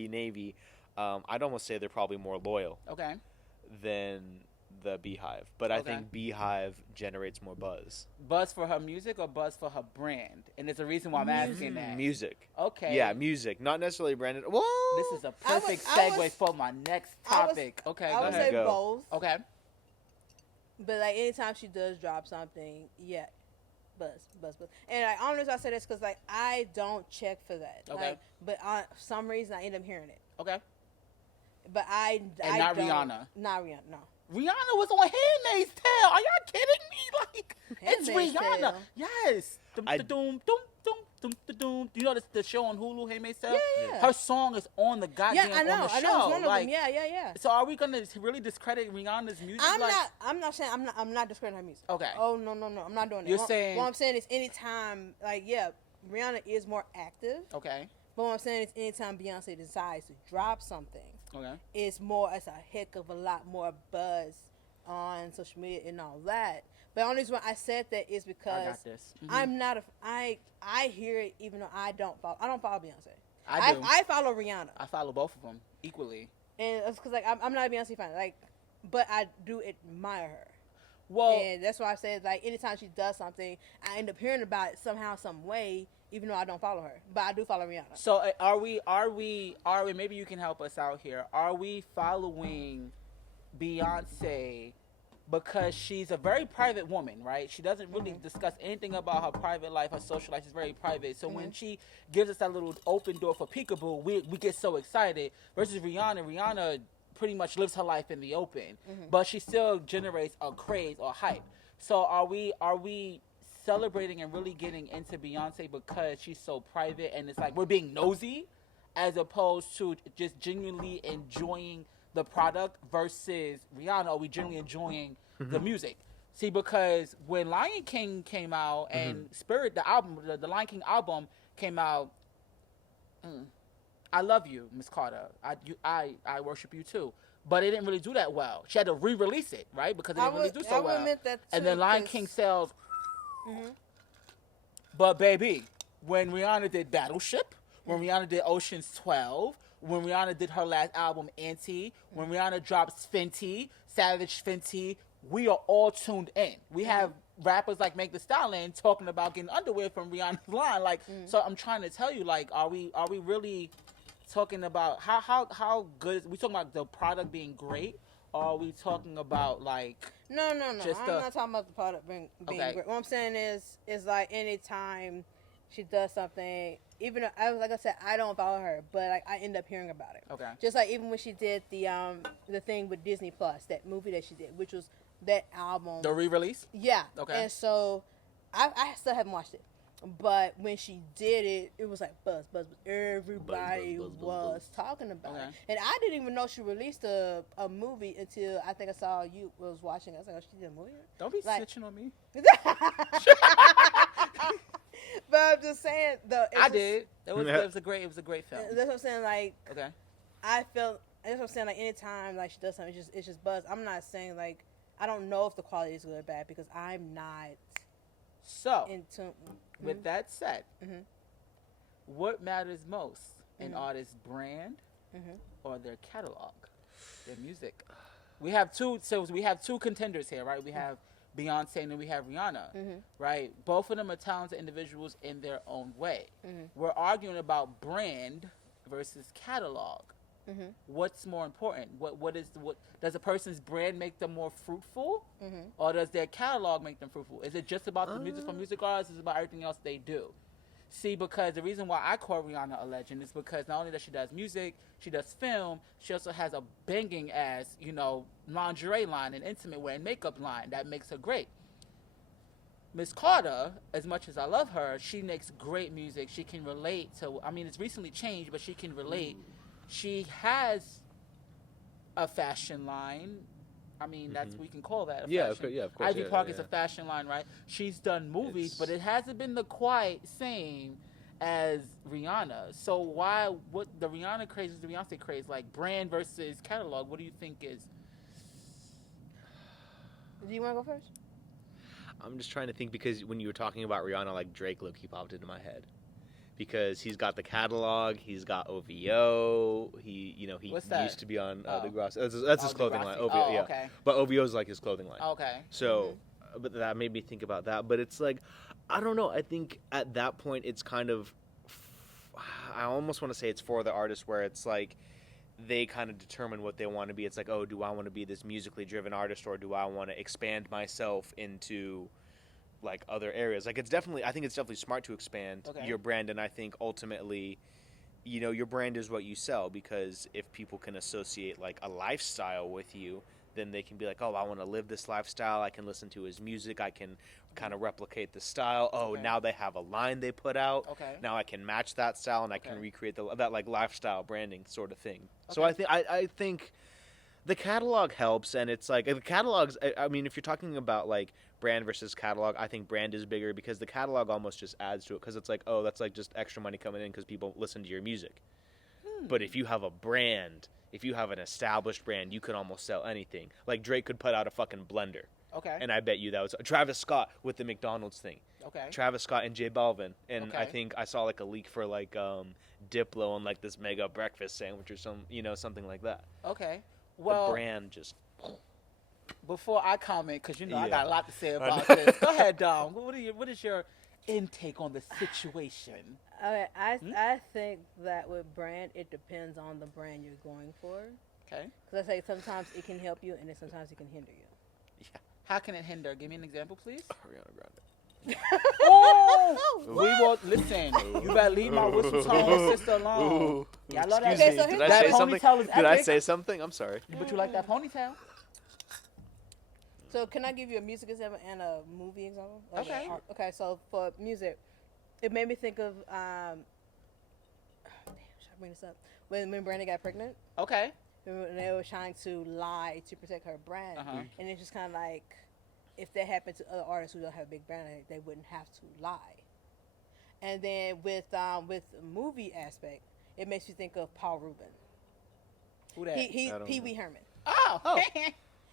Navy, I'd almost say they're probably more loyal. Okay. Than the Beehive, but I think Beehive generates more buzz. Buzz for her music or buzz for her brand? And there's a reason why I'm asking that. Music. Okay. Yeah, music, not necessarily branded. Whoa. This is a perfect segue for my next topic. Go ahead. I would say both. Okay. But like anytime she does drop something, yeah, buzz. And like honestly, I say this because like I don't check for that. Okay. Like, but for some reason I end up hearing it. Okay. But not Rihanna. Not Rihanna, no. Rihanna was on Handmaid's Tale. Are y'all kidding me? Like, it's Rihanna. Tale. Yes. dum, dum, dum. You know the show on Hulu, Hey May Sell? Yeah. Her song is on the goddamn Yeah, I know. on the show. I know. It's one of like, them. Yeah. So are we gonna really discredit Rihanna's music? I'm not saying I'm not discrediting her music. Okay. Oh no. I'm not doing that. You're saying. What I'm saying is anytime, like, yeah, Rihanna is more active. Okay. But what I'm saying is anytime Beyonce decides to drop something, Okay. it's a heck of a lot more buzz on social media and all that. But the only reason why I said that is because I got this. Mm-hmm. I'm not I hear it even though I don't follow Beyonce. I do. I follow Rihanna. I follow both of them equally. And it's because like I'm not a Beyonce fan, like, but I do admire her. Well, And that's why I said, like, anytime she does something, I end up hearing about it somehow, some way, even though I don't follow her. But I do follow Rihanna. so are we? Maybe you can help us out here. Are we following Beyonce because she's a very private woman, right? She doesn't really discuss anything about her private life, her social life is very private. So when she gives us that little open door for peekaboo, we get so excited. Versus Rihanna pretty much lives her life in the open, but she still generates a craze or hype. So are we celebrating and really getting into Beyonce because she's so private and it's like we're being nosy as opposed to just genuinely enjoying the product? Versus Rihanna, are we genuinely enjoying the music? See, because when Lion King came out and Spirit, the album, the Lion King album came out, I love you, Miss Carter. I worship you too. But it didn't really do that well. She had to re-release it, right? Because it didn't really do so well. Admit that too, and then Lion King sells. But baby, when Rihanna did Battleship, when Rihanna did Ocean's 12, when Rihanna did her last album, Anti, when Rihanna dropped Fenty, Savage Fenty, we are all tuned in. We have rappers like Meg Thee Stallion talking about getting underwear from Rihanna's line. Like, so I'm trying to tell you, like, are we really talking about how good? We talking about the product being great? Or are we talking about like? No. I'm not talking about the product being Okay. great. What I'm saying is like anytime she does something, even though, like I said, I don't follow her, but like I end up hearing about it. Okay. Just like even when she did the thing with Disney Plus, that movie that she did, which was that album. The re-release? Yeah. Okay. And so I still haven't watched it. But when she did it, it was like buzz. Everybody was talking about it. And I didn't even know she released a movie until I think I saw you was watching it. I was like, oh, she did a movie? Don't be Like- snitching on me. But I'm just saying, though. I did. It was a great film. That's what I'm saying. Like, Okay. I felt. That's what I'm saying. Like, anytime like she does something, it's just buzz. I'm not saying like I don't know if the quality is good or bad because I'm not So, into. with that said, Mhm. what matters most, an artist's brand or their catalog, their music? We have two contenders here, right? We have Beyonce and then we have Rihanna, right? Both of them are talented individuals in their own way. We're arguing about brand versus catalog. What's more important? What does a person's brand make them more fruitful, or does their catalog make them fruitful? Is it just about the music from music artists? Is it about everything else they do? See, because the reason why I call Rihanna a legend is because not only does she does music, she does film, she also has a banging ass, lingerie line and intimate wear and makeup line that makes her great. Miss Carter, as much as I love her, she makes great music. She can relate to. I mean, it's recently changed, but she can relate. She has a fashion line. I mean, that's we can call that a fashion. of course. Ivy Park is a fashion line, right? She's done movies, but it hasn't been the quite same as Rihanna. So what the Rihanna craze is the Beyonce craze, like brand versus catalog? What do you think is? Do you want to go first? I'm just trying to think because when you were talking about Rihanna, like Drake look-key popped into my head. Because he's got the catalog, he's got OVO. He What's that? used to be on Oh. Degrassi. That's his clothing line. OVO, yeah. Okay. But OVO is like his clothing line. Okay. So, but that made me think about that. But it's like, I don't know. I think at that point, it's kind of, I almost want to say it's for the artist where it's like, they kind of determine what they want to be. It's like, oh, do I want to be this musically driven artist, or do I want to expand myself into like other areas? Like I think it's definitely smart to expand your brand, and I think ultimately, your brand is what you sell, because if people can associate like a lifestyle with you, then they can be like, oh, I want to live this lifestyle. I can listen to his music. I can kind of replicate the style. Oh, now they have a line they put out. Okay. Now I can match that style, and I can recreate that like lifestyle branding sort of thing. Okay. So I think the catalog helps, and it's like the catalogs. I mean, if you're talking about like brand versus catalog, I think brand is bigger because the catalog almost just adds to it because it's like, oh, that's like just extra money coming in because people listen to your music. But if you have a brand, if you have an established brand, you could almost sell anything. Like Drake could put out a fucking blender. Okay. And I bet you that was Travis Scott with the McDonald's thing. Okay. Travis Scott and J Balvin. And I think I saw like a leak for like Diplo and like this mega breakfast sandwich or something like that. Okay. Well, the brand just. Before I comment, because I Yeah. got a lot to say about this. Go ahead, Dom. What is your intake on the situation? Okay, I think that with brand, it depends on the brand you're going for. Okay. Because I say sometimes it can help you, and then sometimes it can hinder you. Yeah. How can it hinder? Give me an example, please. Ariana Grande. Oh, we will listen. You better leave my whistle tone sister alone. Yeah, I love that. Excuse Okay, me. so Did I here's say the- something? ponytail is Did I epic. say something? I'm sorry. But you like that ponytail? So can I give you a music example and a movie example? Okay. Okay, so for music, it made me think of damn, should I bring this up? When Brandy got pregnant, Okay. when they were trying to lie to protect her brand, Uh-huh. and it's just kind of like, if that happened to other artists who don't have a big brand, they wouldn't have to lie. And then with the movie aspect, it makes me think of Paul Rubin. Who that? He I don't Pee know. Wee Herman. Oh.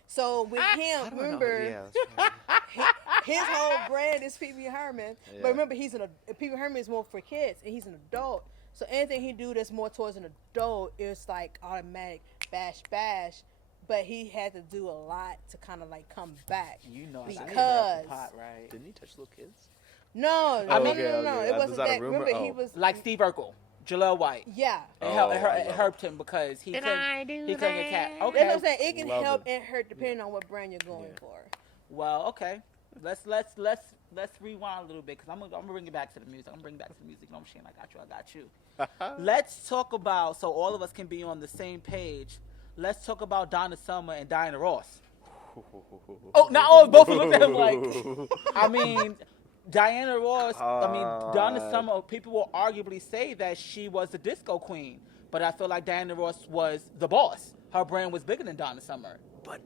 So with I him, don't know. remember, Yeah, that's right. his whole brand is Pee Wee Herman. Yeah. But remember, Pee Wee Herman is more for kids, and he's an adult. So anything he do that's more towards an adult is like automatic bash. But he had to do a lot to kind of like come back. You know I got Because- the pot, right? Didn't he touch little kids? No, Oh, no. okay. It Was wasn't that a that. rumor? Remember, he Oh. was Like Steve Urkel, Jaleel White. Yeah. It, Oh, it hurt him because he couldn't get cat. That's what Okay. I'm saying. It can Love help it. and hurt depending on what brand you're going Yeah. for. Well, okay. Let's rewind a little bit because I'm gonna bring it back to the music. I'm gonna bring it back to the music. No, I'm saying I got you. Let's talk about, so all of us can be on the same page. Let's talk about Donna Summer and Diana Ross. Oh, not all, both of them looked at him like. I mean, Diana Ross. Donna Summer. People will arguably say that she was the disco queen, but I feel like Diana Ross was the boss. Her brand was bigger than Donna Summer.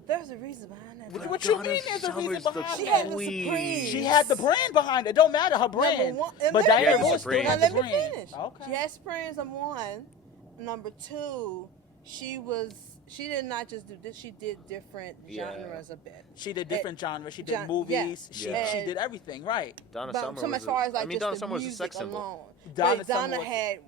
There's a reason behind that. What you mean there's a reason behind She that? had the Supreme. She had the brand behind it. It don't matter her brand. One- But let me Diana finish. Ross still Supreme. had Now the let me brand. finish. Okay. She had Supremes, number one. Number two, she did not just do this. She did different Yeah. genres a bit. She did different genres. She did Gen- movies. yeah. She And- did everything, right? Donna But Summer some was as far as like Donna just the Summer was a music sex symbol. alone. Donna But Summer Donna was- had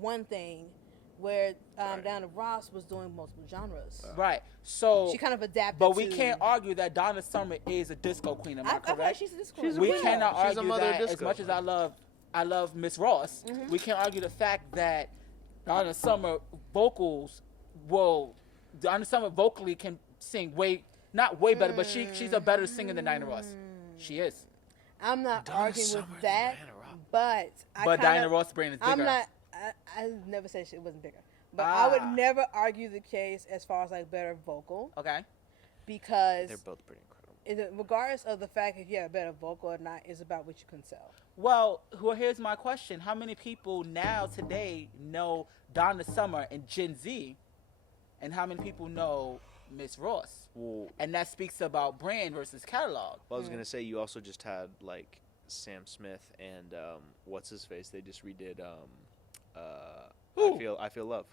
one thing where Right. Diana Ross was doing multiple genres. Right. So, She kind of adapted. but we to- can't argue that Donna Summer is a disco queen. Am I I feel like correct? she's a disco She's a We queen. queen. cannot She's a argue mother of that as disco. much as I love Miss Ross. Mm-hmm. We can't argue the fact that Donna Summer Donna Summer vocally can sing not way better, but she's a better singer than Diana Ross. She is. I'm not Donna arguing Summer with and that, Diana Ross. but But Diana Ross' brand is bigger. I'm not. I never said it wasn't bigger, but I would Ah. never argue the case as far as like better vocal Okay. because They're both pretty incredible. regardless of the fact if you have a better vocal or not, is about what you can sell. Well, here's my question. How many people now today know Donna Summer and Gen Z? And how many people know Miss Ross? Well, And that speaks about brand versus catalog. I was gonna say you also just had like Sam Smith and what's his face? They just redid Who? I feel love.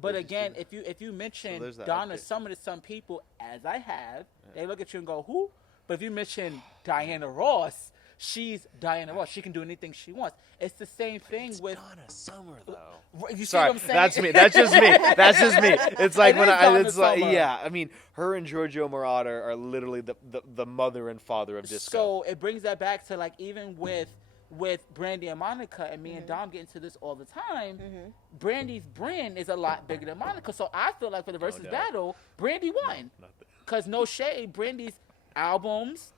But They just again, do if you mention there's that Donna update. Summer to some people, as I have, they look at you and go, who? But if you mention Diana Ross, she's Diana Ross. She can do anything she wants. It's the same thing with. Donna Summer though. You see Sorry, what I'm saying? that's me. That's just me. That's just me. It's like It when is Donna it's like Summer. yeah. I mean, her and Giorgio Moroder are literally the mother and father of disco. So it brings that back to like even with Brandy and Monica and me and Dom get into this all the time. Brandy's brand is a lot bigger than Monica, so I feel like for the versus doubt. battle, Brandy won. Cause no shade, Brandy's albums,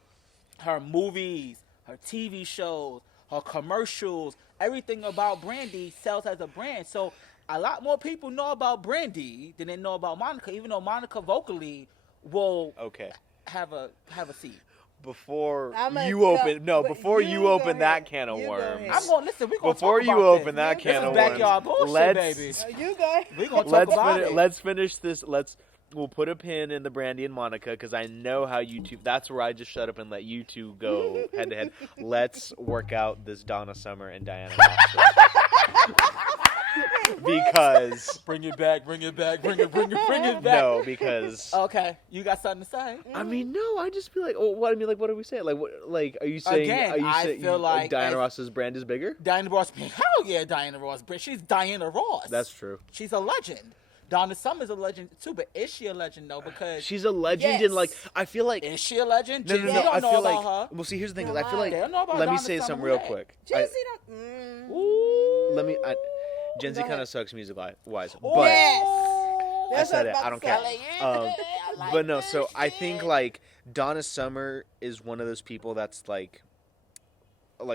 her movies, her TV shows, her commercials, everything about Brandy sells as a brand. So a lot more people know about Brandy than they know about Monica, even though Monica vocally Well, Okay. have a seat. Before I'ma you go- open, no, but before you you go open that ahead. can of You go worms. ahead. I'm going. Listen, we're going to Before talk you about open this. that This can is of backyard worms, bullshit, let's baby. You go. We're going to talk about it. Let's finish this. We'll put a pin in the Brandy and Monica because I know how you two. That's where I just shut up and let you two go head to head. Let's work out this Donna Summer and Diana Ross thing. Because Bring it back. Bring it back. Bring it back. no, because Okay, you got something to say? I mean, no, I just feel like, oh, what I mean, like, what are we saying? Like, what, like, are you saying? Again, are you I saying feel like Diana as- Ross's brand is bigger? Diana Ross. Hell yeah, Diana Ross. But she's Diana Ross. That's true. She's a legend. Donna Summer's a legend too, but is she a legend though? Because She's a legend, Yes. and like, I feel like. is she a legend? No, no, Jay-Z no. don't I know feel about like. her. Well, see, here's the thing. No, Is I feel why? like. They don't know about Let me Donna say Summer something who real that? quick. Jesse don't. Ooh. Let me. Gen Z Go kind ahead. of sucks music wise, Ooh. but Yes. I That's said what it. I'm I don't about care. to say. I like But no, that so I think shit. like Donna Summer is one of those people that's like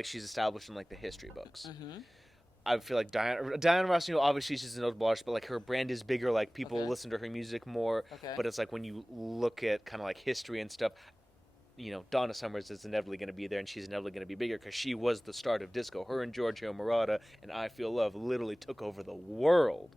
she's established in like the history books. Mhm. I feel like Diana Ross, you know, obviously she's a notable artist, but like her brand is bigger. Like people Okay. listen to her music more. Okay. But it's like when you look at kind of like history and stuff, you know, Donna Summers is inevitably going to be there, and she's inevitably going to be bigger because she was the start of disco. Her and Giorgio Moroder and I Feel Love literally took over the world.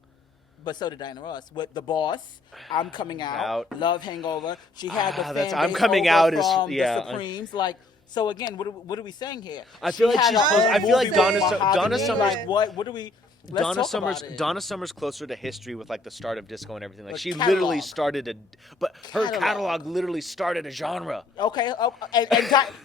But so did Diana Ross with The Boss. I'm Coming Out. Out. Love Hangover. She had the That's- fan I'm base Coming over Out is- from yeah, the Supremes. Like, so again, what are we saying here? I feel She like had she's her close. own I feel like movie Donna with Su- Mahogany. Donna Summers- Like, what are we? Let's Donna talk Summers, about it. Donna Summers closer to history with like the start of disco and everything. Like But she catalog. literally started but her Catalog. catalog literally started a genre. Okay, and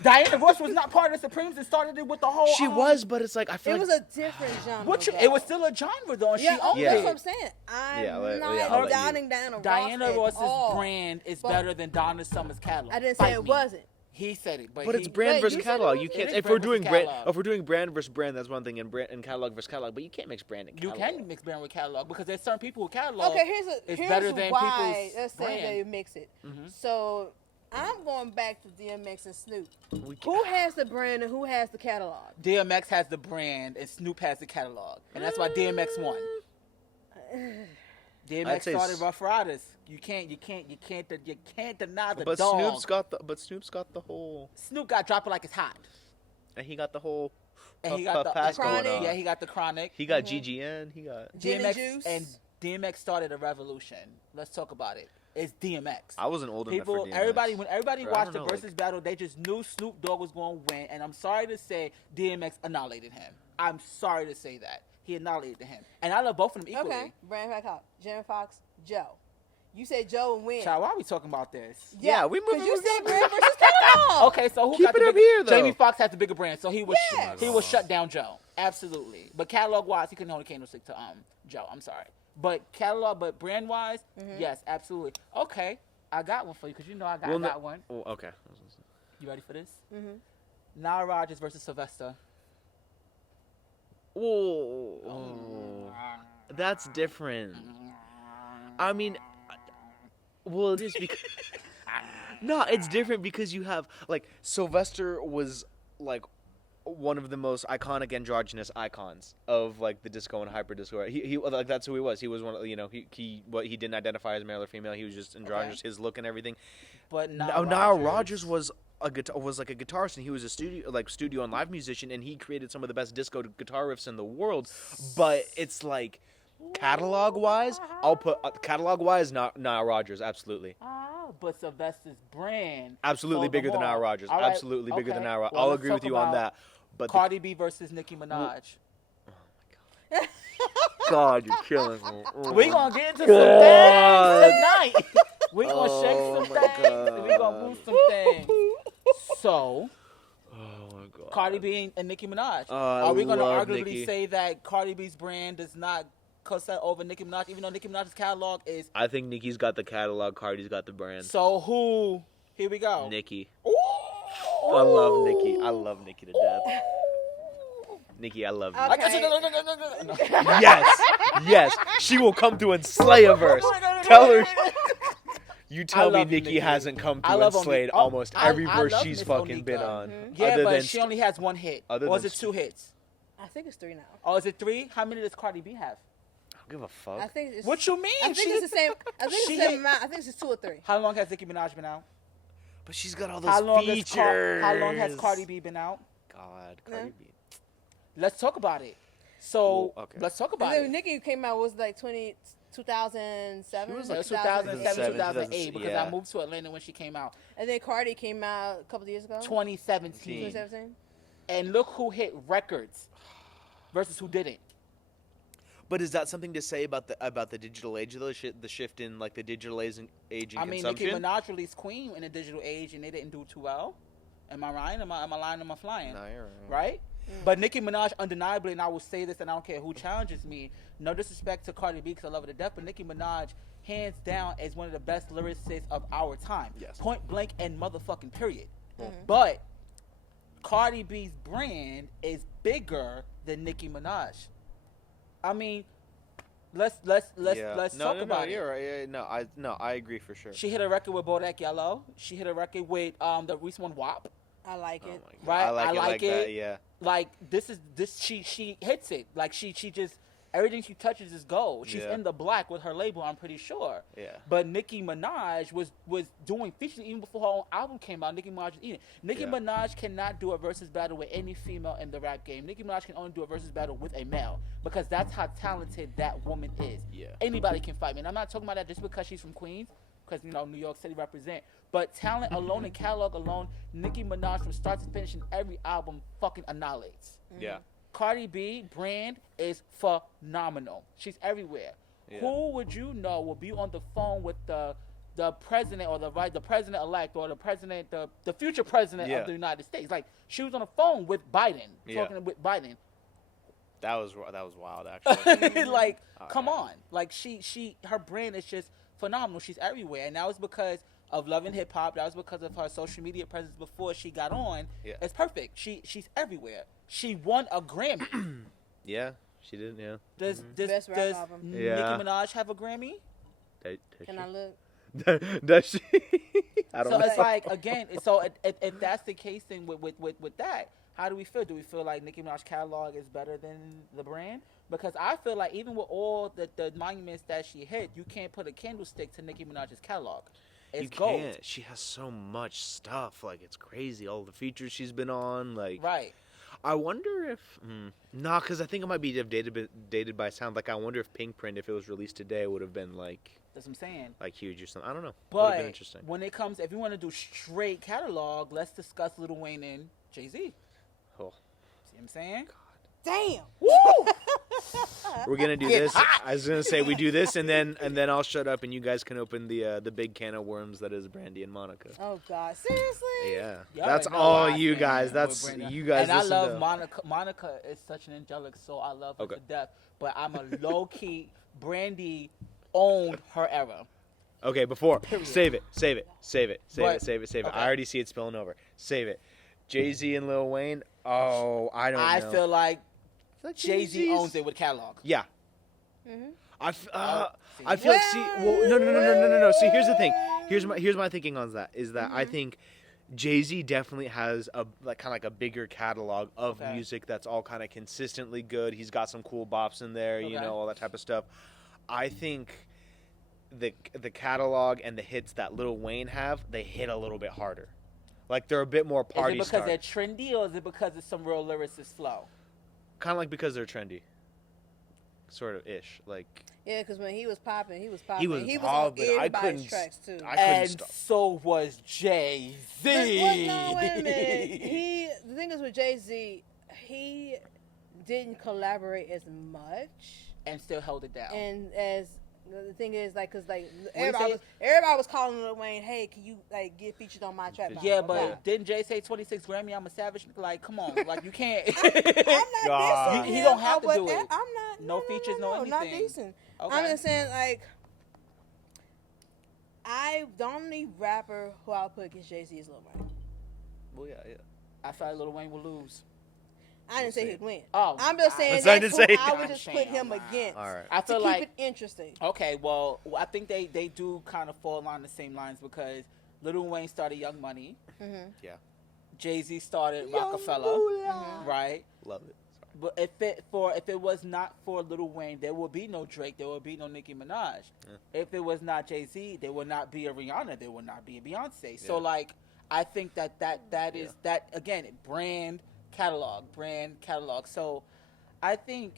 Diana Ross was not part of the Supremes. It started it with the whole. She was, but it's like I feel It like was a different genre. What you, though. it was still a genre though. And Yeah, she owned Yeah. that's it. what I'm saying. I'm Yeah, let- not yeah, I'll let you. downing Diana Ross. Diana at Ross's all. brand is But- better than Donna Summer's catalog. I didn't Fight say it me. wasn't. He said it, but it's brand Wait, versus you said it catalog. was? You It can't is if we're brand doing versus brand catalog. if we're doing brand versus brand, that's one thing, and catalog versus catalog. But you can't mix brand and you catalog. can mix brand with catalog because there's certain people who catalog. Okay, It's here's better than why. people's Let's say brand. they mix it. Mhm. So I'm going back to DMX and Snoop. We Who has the brand and who has the catalog? DMX has the brand and Snoop has the catalog, and that's why DMX won. DMX I'd say started s- Rough Riders. You can't deny the But dog. Snoop's got the whole, Snoop got Drop It Like It's Hot, and he got the whole. and he puff, got puff the pass going Chronic. on. Yeah, he got the Chronic. He got GGN. He got. Gin and Juice. and DMX started a revolution. Let's talk about it. It's DMX. I wasn't old enough for People, DMX. when everybody Bro, I watched don't the know, Versus like- battle, they just knew Snoop Dogg was going to win, and I'm sorry to say DMX annihilated him. I'm sorry to say that he annihilated him, and I love both of them equally. Okay, Brand Fox, Jamie Foxx, Joe. You said Joe and win. Child, why are we talking about this? Yeah, we Because moving- you said brand versus catalog. Okay, so who Keep got it the up bigger, here, though. Jamie Foxx has the bigger brand, so he was Yes. he was shut down Joe. Absolutely, but catalog wise, he couldn't hold a candlestick to Joe. I'm sorry, but brand wise, yes, absolutely. Okay, I got one for you because you know I got one. Oh, okay. You ready for this? Mm-hmm. Nile Rodgers versus Sylvester. Oh, that's different. I mean, well, it is because no, it's different because you have like Sylvester was like one of the most iconic androgynous icons of like the disco and hyper disco. He like that's who he was. He was one of he didn't identify as male or female. He was just androgynous, his look and everything. But Nile Rodgers was like a guitarist, and he was a studio and live musician, and he created some of the best disco guitar riffs in the world. But it's like catalog wise, I'll put not Nile Rodgers, absolutely. But Sylvester's brand Absolutely sold bigger them than Nile all. Rodgers. All right, Absolutely bigger than okay. Nile Rodgers. Well, I'll let's agree talk with you on about that. But Cardi B versus Nicki Minaj. God, you're killing me. We gonna get into some things tonight. We gonna shake some my things. And we gonna God. move some things. So, Oh my God. Cardi B and Nicki Minaj. I Are we gonna love arguably Nicki. say that Cardi B's brand does not co-set over Nicki Minaj, even though Nicki Minaj's catalog is? I think Nicki's got the catalog. Cardi's got the brand. So who? Here we go. Nicki. Ooh. I love Nicki. I love Nicki to death. Nicki, I love you. Okay. I guess no. Yes, yes. She will come through and slay a verse. Tell her. You tell me love you, Nicki Nicki. hasn't come I through love and slayed Onika. almost I every verse love she's Miss fucking been Onika. on. Yeah, Other but than she only has one hit. other Or is than it two hits? I think it's 3 now. Oh, is it 3? How many does Cardi B have? give a fuck. I think it's. What you mean? I think it's the same. I think it's she the same hit- amount. I think it's 2 or 3. How long has Nicki Minaj been out? But she's got all those How long features. how long has Cardi B been out? God, Cardi B. Let's talk about it. So Well, okay. let's talk And about then it. Nicki came out was like 2007. She was It like was 2007, 2008, 2008 because yeah. I moved to Atlanta when she came out. And then Cardi came out a couple of years ago. 2017. 2017. And look who hit records versus who didn't. But is that something to say about the digital age, though? The shift in like the digital age and I mean, consumption. Nicki Minaj released Queen in the digital age, and they didn't do too well. Am I right? Am I lying? Am I flying? No, you're right. Right? But Nicki Minaj, undeniably, and I will say this, and I don't care who challenges me. No disrespect to Cardi B, because I love her to death, but Nicki Minaj, hands down, is one of the best lyricists of our time. Yes. Point blank and motherfucking period. But Cardi B's brand is bigger than Nicki Minaj. I mean, let's talk about it. You're right. Yeah, I agree for sure. She hit a record with Bodak Yellow. She hit a record with the recent one WAP. I like Oh it. my God. Right? I like it. it. That, yeah. Like she hits it. Like she just everything she touches is gold. She's Yeah. in the black with her label, I'm pretty sure. Yeah. But Nicki Minaj was doing features even before her own album came out. Nicki Minaj was eating. Nicki Yeah. Minaj cannot do a versus battle with any female in the rap game. Nicki Minaj can only do a versus battle with a male because that's how talented that woman is. Yeah. Anybody can fight me. And I'm not talking about that just because she's from Queens, because New York City represent. But talent alone and catalog alone, Nicki Minaj from start to finish in every album fucking annihilates. Yeah. Cardi B brand is phenomenal. She's everywhere. Yeah. Who would you know will be on the phone with the president or the president elect or the future president Yeah. of the United States? Like she was on the phone with Biden, Yeah. talking with Biden. That was wild, actually. Like, Oh, come yeah. on. Like her brand is just phenomenal. She's everywhere, and that was because of Love and Hip Hop. That was because of her social media presence before she got on. Yeah. It's perfect. She's everywhere. She won a Grammy. Yeah, she did. Yeah. Does Best rap album. Yeah. Nicki Minaj have a Grammy? Can I look? Does she? I don't So know. it's like again. So if that's the case, then with that, how do we feel? Do we feel like Nicki Minaj's catalog is better than the brand? Because I feel like even with all the monuments that she hit, you can't put a candlestick to Nicki Minaj's catalog. It's You gold. can't. She has so much stuff. Like, it's crazy. All the features she's been on. Like, Right. I wonder if... Nah, because I think it might be dated by sound. Like, I wonder if Pink Print, if it was released today, would have been, like That's what I'm saying. huge or something. I don't know. Would have been But interesting. when it comes, if you want to do straight catalog, let's discuss Lil Wayne and Jay-Z. See Oh. what I'm saying? Damn. Woo! We're gonna do Get this. hot. I was gonna say we do this, and then I'll shut up, and you guys can open the big can of worms that is Brandy and Monica. Oh God, seriously? Yeah, Y'all that's already know all why I you stand guys. with That's Brenda. you guys. And I listen love to. Monica. Monica is such an angelic soul. I love her Okay. to death. But I'm a low key. Brandy owned her era. Okay, before Period. save it. But- Okay. okay. I already see it spilling over. Save it. Jay-Z and Lil Wayne. Oh, I don't know. I feel like Like Jay-Z Jay-Z's- owns it with catalog. Yeah. Mm-hmm. I see. feel like no. See, here's the thing. Here's my thinking on that is that I think Jay-Z definitely has a kind of a bigger catalog of Okay. music that's all kind of consistently good. He's got some cool bops in there, you Okay. know, all that type of stuff. I think the catalog and the hits that Lil Wayne have, they hit a little bit harder. Like they're a bit more Is party it because star. they're trendy or is it because it's some real lyricist flow? Kind of like because they're trendy. Sort of ish. Like Yeah, because when he was popping, he was He was on popping. I everybody's couldn't tracks too. I couldn't And stop. so was Jay-Z. No, wait a minute. The thing is with Jay-Z, he didn't collaborate as much, And still held it down. and as the thing is, like, cause like you everybody was calling Lil Wayne, hey, can you like get featured on my track? Yeah, Blah, blah, but blah. didn't Jay say 26 Grammy? I'm a savage. Like, come on. Like, you can't. I'm not God. dissing He him don't have or to do whatever. it. I'm not. No features, no not anything. decent. Okay. I'm just saying, like, the only rapper who I'll put against Jay-Z is Lil Wayne. Well, yeah. I feel like Lil Wayne will lose. I didn't say he'd win. Oh, I'm just saying That's what I that's didn't who say. I would just put him Wow. against. All right. I To feel keep like it interesting. okay, well, I think they do kind of fall along the same lines because Lil Wayne started Young Money, Mm-hmm. Yeah. Jay-Z started Rockefeller, right? Love it. Sorry. But if it was not for Lil Wayne, there would be no Drake, there would be no Nicki Minaj. Yeah. If it was not Jay-Z, there would not be a Rihanna, there would not be a Beyonce. So Yeah. like I think that is that again brand catalog. So I think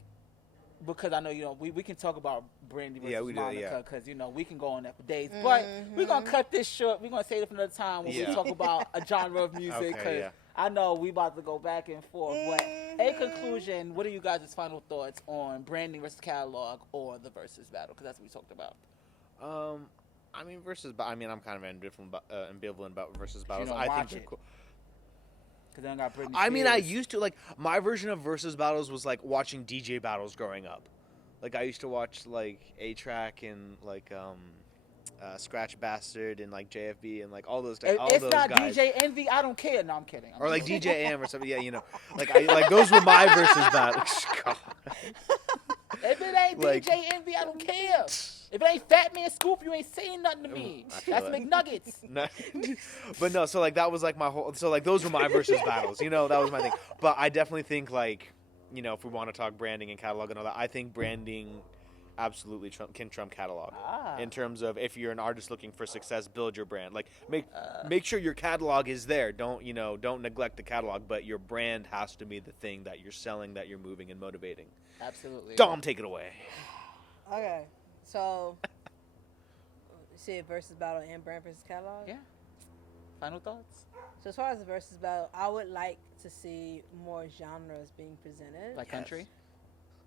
because I know we can talk about Brandy versus we do, Monica because we can go on that for days. But we're gonna cut this short. We're gonna save it for another time when we talk about a genre of music. Okay, yeah. I know we about to go back and forth. But in conclusion, what are you guys' final thoughts on branding versus catalog or the versus battle? Because that's what we talked about. I mean, I'm kind of ambivalent about versus battles. don't I watch think they're it. cool. Because they don't got Britney I mean, I Spears. used to like my version of versus battles was like watching DJ battles growing up. Like I used to watch like A-Track and like Scratch Bastard and like JFB and like all those If all it's those not guys. DJ Envy, I don't care. No, I'm kidding. Or like DJ AM or something. Yeah, like those were my versus battles. God. If it ain't Like- DJ Envy, I don't care. If it ain't Fat Man Scoop, you ain't saying nothing to me. I feel That's that. McNuggets. No. But no, so like that was like my whole. So like those were my versus battles. That was my thing. But I definitely think like if we want to talk branding and catalog and all that, I think branding absolutely can trump catalog. In terms of if you're an artist looking for success, build your brand. Like make sure your catalog is there. Don't neglect the catalog, but your brand has to be the thing that you're selling, that you're moving and motivating. Absolutely. Dom, take it away. Okay, so you see it versus battle and brand versus catalog. Yeah. Final thoughts? So as far as the versus battle, I would like to see more genres being presented. Like Yes. country?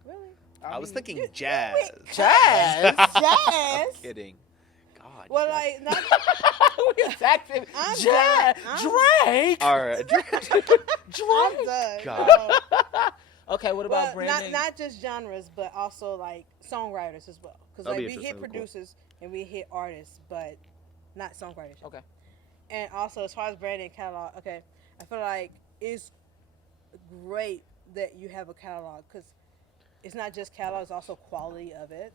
Really? I was mean, thinking jazz. Jazz? Jazz. Kidding. God. Well, you like not. we attacked him. I'm Jazz. done. Drake. All right. I'm done. God. Okay, what about Well, branding? not just genres, but also like songwriters as well. Because That'd like be we hit interesting. Cool. producers and we hit artists, but not songwriters. Okay. And also, as far as branding and catalog, okay, I feel like it's great that you have a catalog because it's not just catalog; it's also quality of it.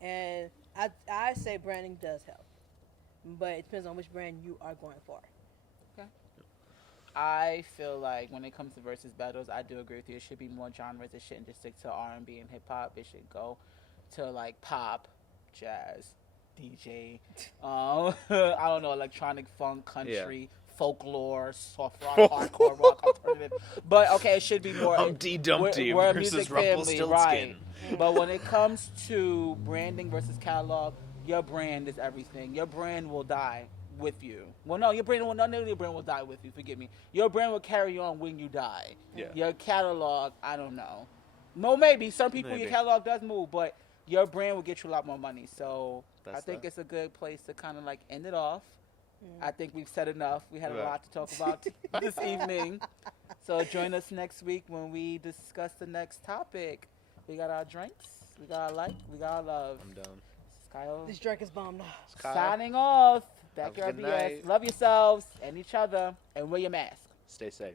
And I say branding does help, but it depends on which brand you are going for. I feel like when it comes to versus battles, I do agree with you. It should be more genres. It shouldn't just stick to R&B and hip hop. It should go to like pop, jazz, DJ. I don't know, electronic funk, country, folklore, soft rock, hardcore rock, alternative. But okay, it should be more. Humpty Dumpty we're a versus music family, Rumpelstiltskin. right? But when it comes to branding versus catalog, your brand is everything. Your brand will die with you. Well, no, your brand will die with you. Forgive me. Your brand will carry on when you die. Yeah. Your catalog, I don't know. No, maybe some people your Maybe. catalog does move, but your brand will get you a lot more money. So I That's think that. it's a good place to kind of like end it off. I think we've said enough. We had a Right. lot to talk about this evening. So join us next week when we discuss the next topic. We got our drinks. We got our like. We got our love. I'm done. Kyle This drink is bombed. Kyle. signing off. Have a Backyard good BS. night. Love yourselves and each other and wear your mask. Stay safe.